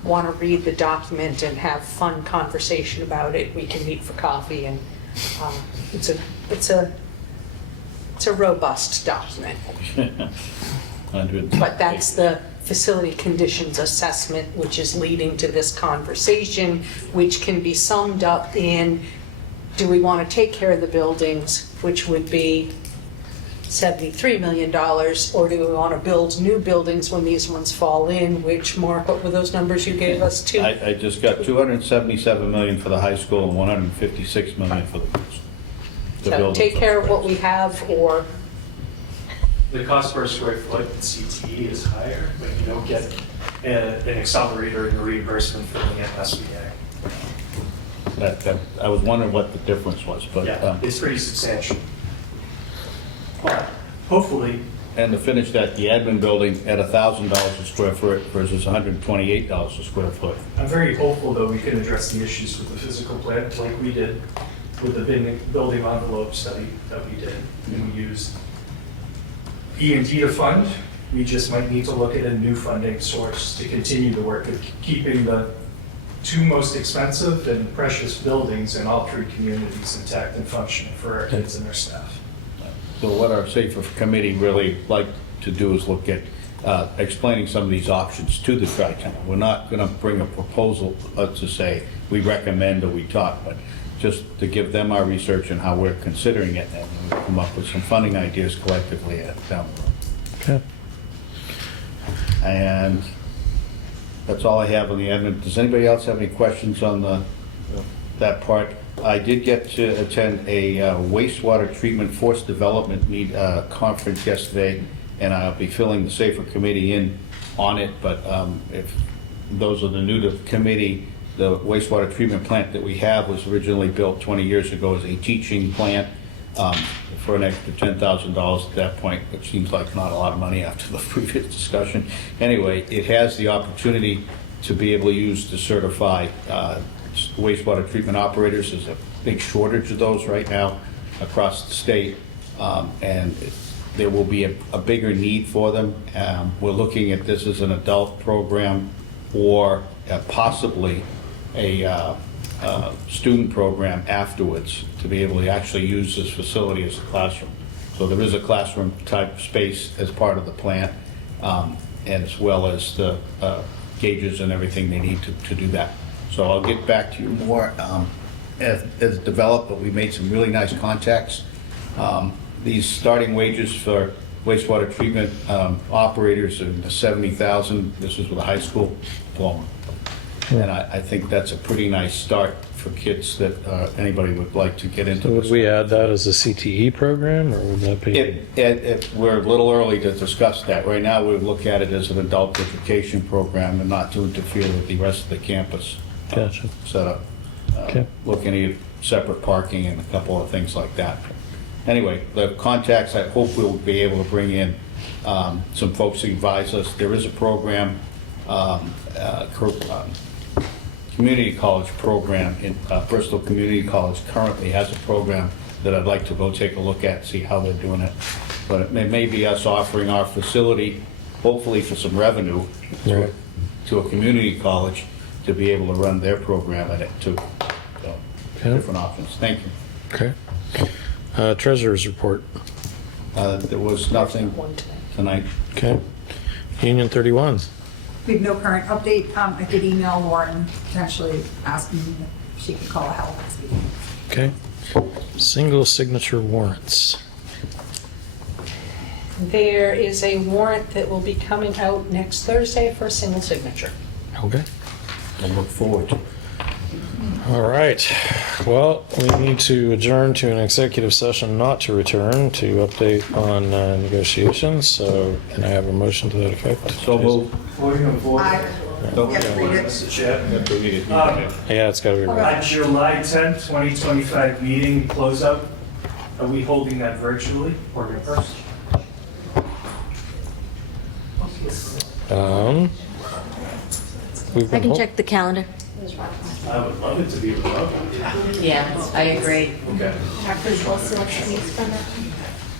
want to read the document and have fun conversation about it, we can meet for coffee. And it's a robust document. But that's the facility conditions assessment, which is leading to this conversation, which can be summed up in, do we want to take care of the buildings, which would be $73 million, or do we want to build new buildings when these ones fall in, which, Mark, what were those numbers you gave us too? I just got $277 million for the high school and $156 million for the So building. take care of what we have, or The cost per square foot in CTE is higher, but you don't get an accelerator and a reimbursement for the SBA. I was wondering what the difference was, but Yeah, it's pretty substantial. But hopefully, and to finish that, the admin building at $1,000 a square foot versus $128 a square foot. I'm very hopeful that we can address the issues with the physical plant like we did with the building envelope study that we did. And we used E&D to fund we just might need to look at a new funding source to continue the work of keeping the two most expensive and precious buildings in all three communities intact and functioning for our kids and our staff. So what our SAFER committee really like to do is look at explaining some of these options to the Tri-County. We're not going to bring a proposal to say we recommend or we talk, but just to give them our research and how we're considering it, and we'll come up with some funding ideas collectively down the road. Okay. And that's all I have on the admin. Does anybody else have any questions on that part? I did get to attend a wastewater treatment force development conference yesterday, and I'll be filling the SAFER committee in on it, but if those are the new to the committee, the wastewater treatment plant that we have was originally built 20 years ago as a teaching plant for an extra $10,000 at that point, which seems like not a lot of money after the previous discussion. Anyway, it has the opportunity to be able to use to certify wastewater treatment operators. There's a big shortage of those right now across the state, and there will be a bigger need for them. We're looking at this as an adult program or possibly a student program afterwards to be able to actually use this facility as a classroom. So there is a classroom type space as part of the plant, and as well as the gauges and everything they need to do that. So I'll get back to you more as developed, but we made some really nice contacts. These starting wages for wastewater treatment operators are in the $70,000. This is with a high school diploma. And I think that's a pretty nice start for kids that anybody would like to get into. So would we add that as a CTE program, or would that be? We're a little early to discuss that. Right now, we look at it as an adult education program and not to interfere with the rest of the campus setup. Okay. Looking at separate parking and a couple of things like that. Anyway, the contacts, I hope we'll be able to bring in some folks to advise us. There is a program, community college program in Bristol Community College currently has a program that I'd like to go take a look at, see how they're doing it. But it may be us offering our facility, hopefully for some revenue, to a community college to be able to run their program at it too. So, different options. Thank you. Okay. Treasurer's report. There was nothing tonight. Okay. Union 31. We have no current update. I did email Lauren, potentially asking if she could call a Halifax meeting. Okay. Single signature warrants. There is a warrant that will be coming out next Thursday for a single signature. Okay. I look forward to it. All right. Well, we need to adjourn to an executive session not to return to update on negotiations. So can I have a motion to that effect? So moved. Mr. Chair. Yeah, it's got to be right. July 10th, 2025 meeting closeout, are we holding that virtually or in person? I can check the calendar. I would love it to be remote. Yeah, I agree. Okay.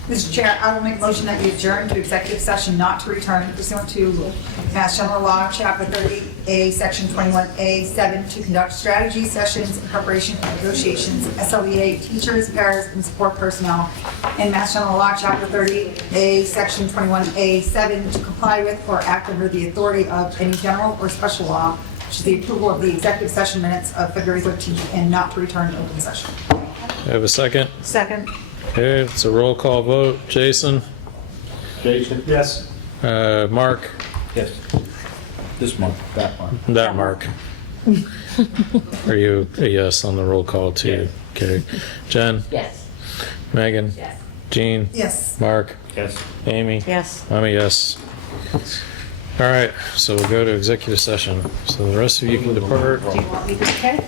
Mr. Chair, I will make a motion that we adjourn to executive session not to return pursuant to Mass General Law, Chapter 30A, Section 21A, 7, to conduct strategy sessions in preparation for negotiations, SLEA, teachers, paras, and support personnel, and Mass General Law, Chapter 30A, Section 21A, 7, to comply with or act under the authority of any general or special law, which is the approval of the executive session minutes of February 13th, and not to return to open session. I have a second. Second. Okay, it's a roll call vote. Jason? Jason? Yes. Mark? Yes. This month, that month. That Mark. Are you a yes on the roll call too? Okay. Jen? Yes. Megan? Yes. Jean? Yes. Mark? Yes. Amy? Yes. I'm a yes. All right, so we'll go to executive session. So the rest of you can depart. Do you want me to? Okay.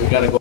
We gotta go.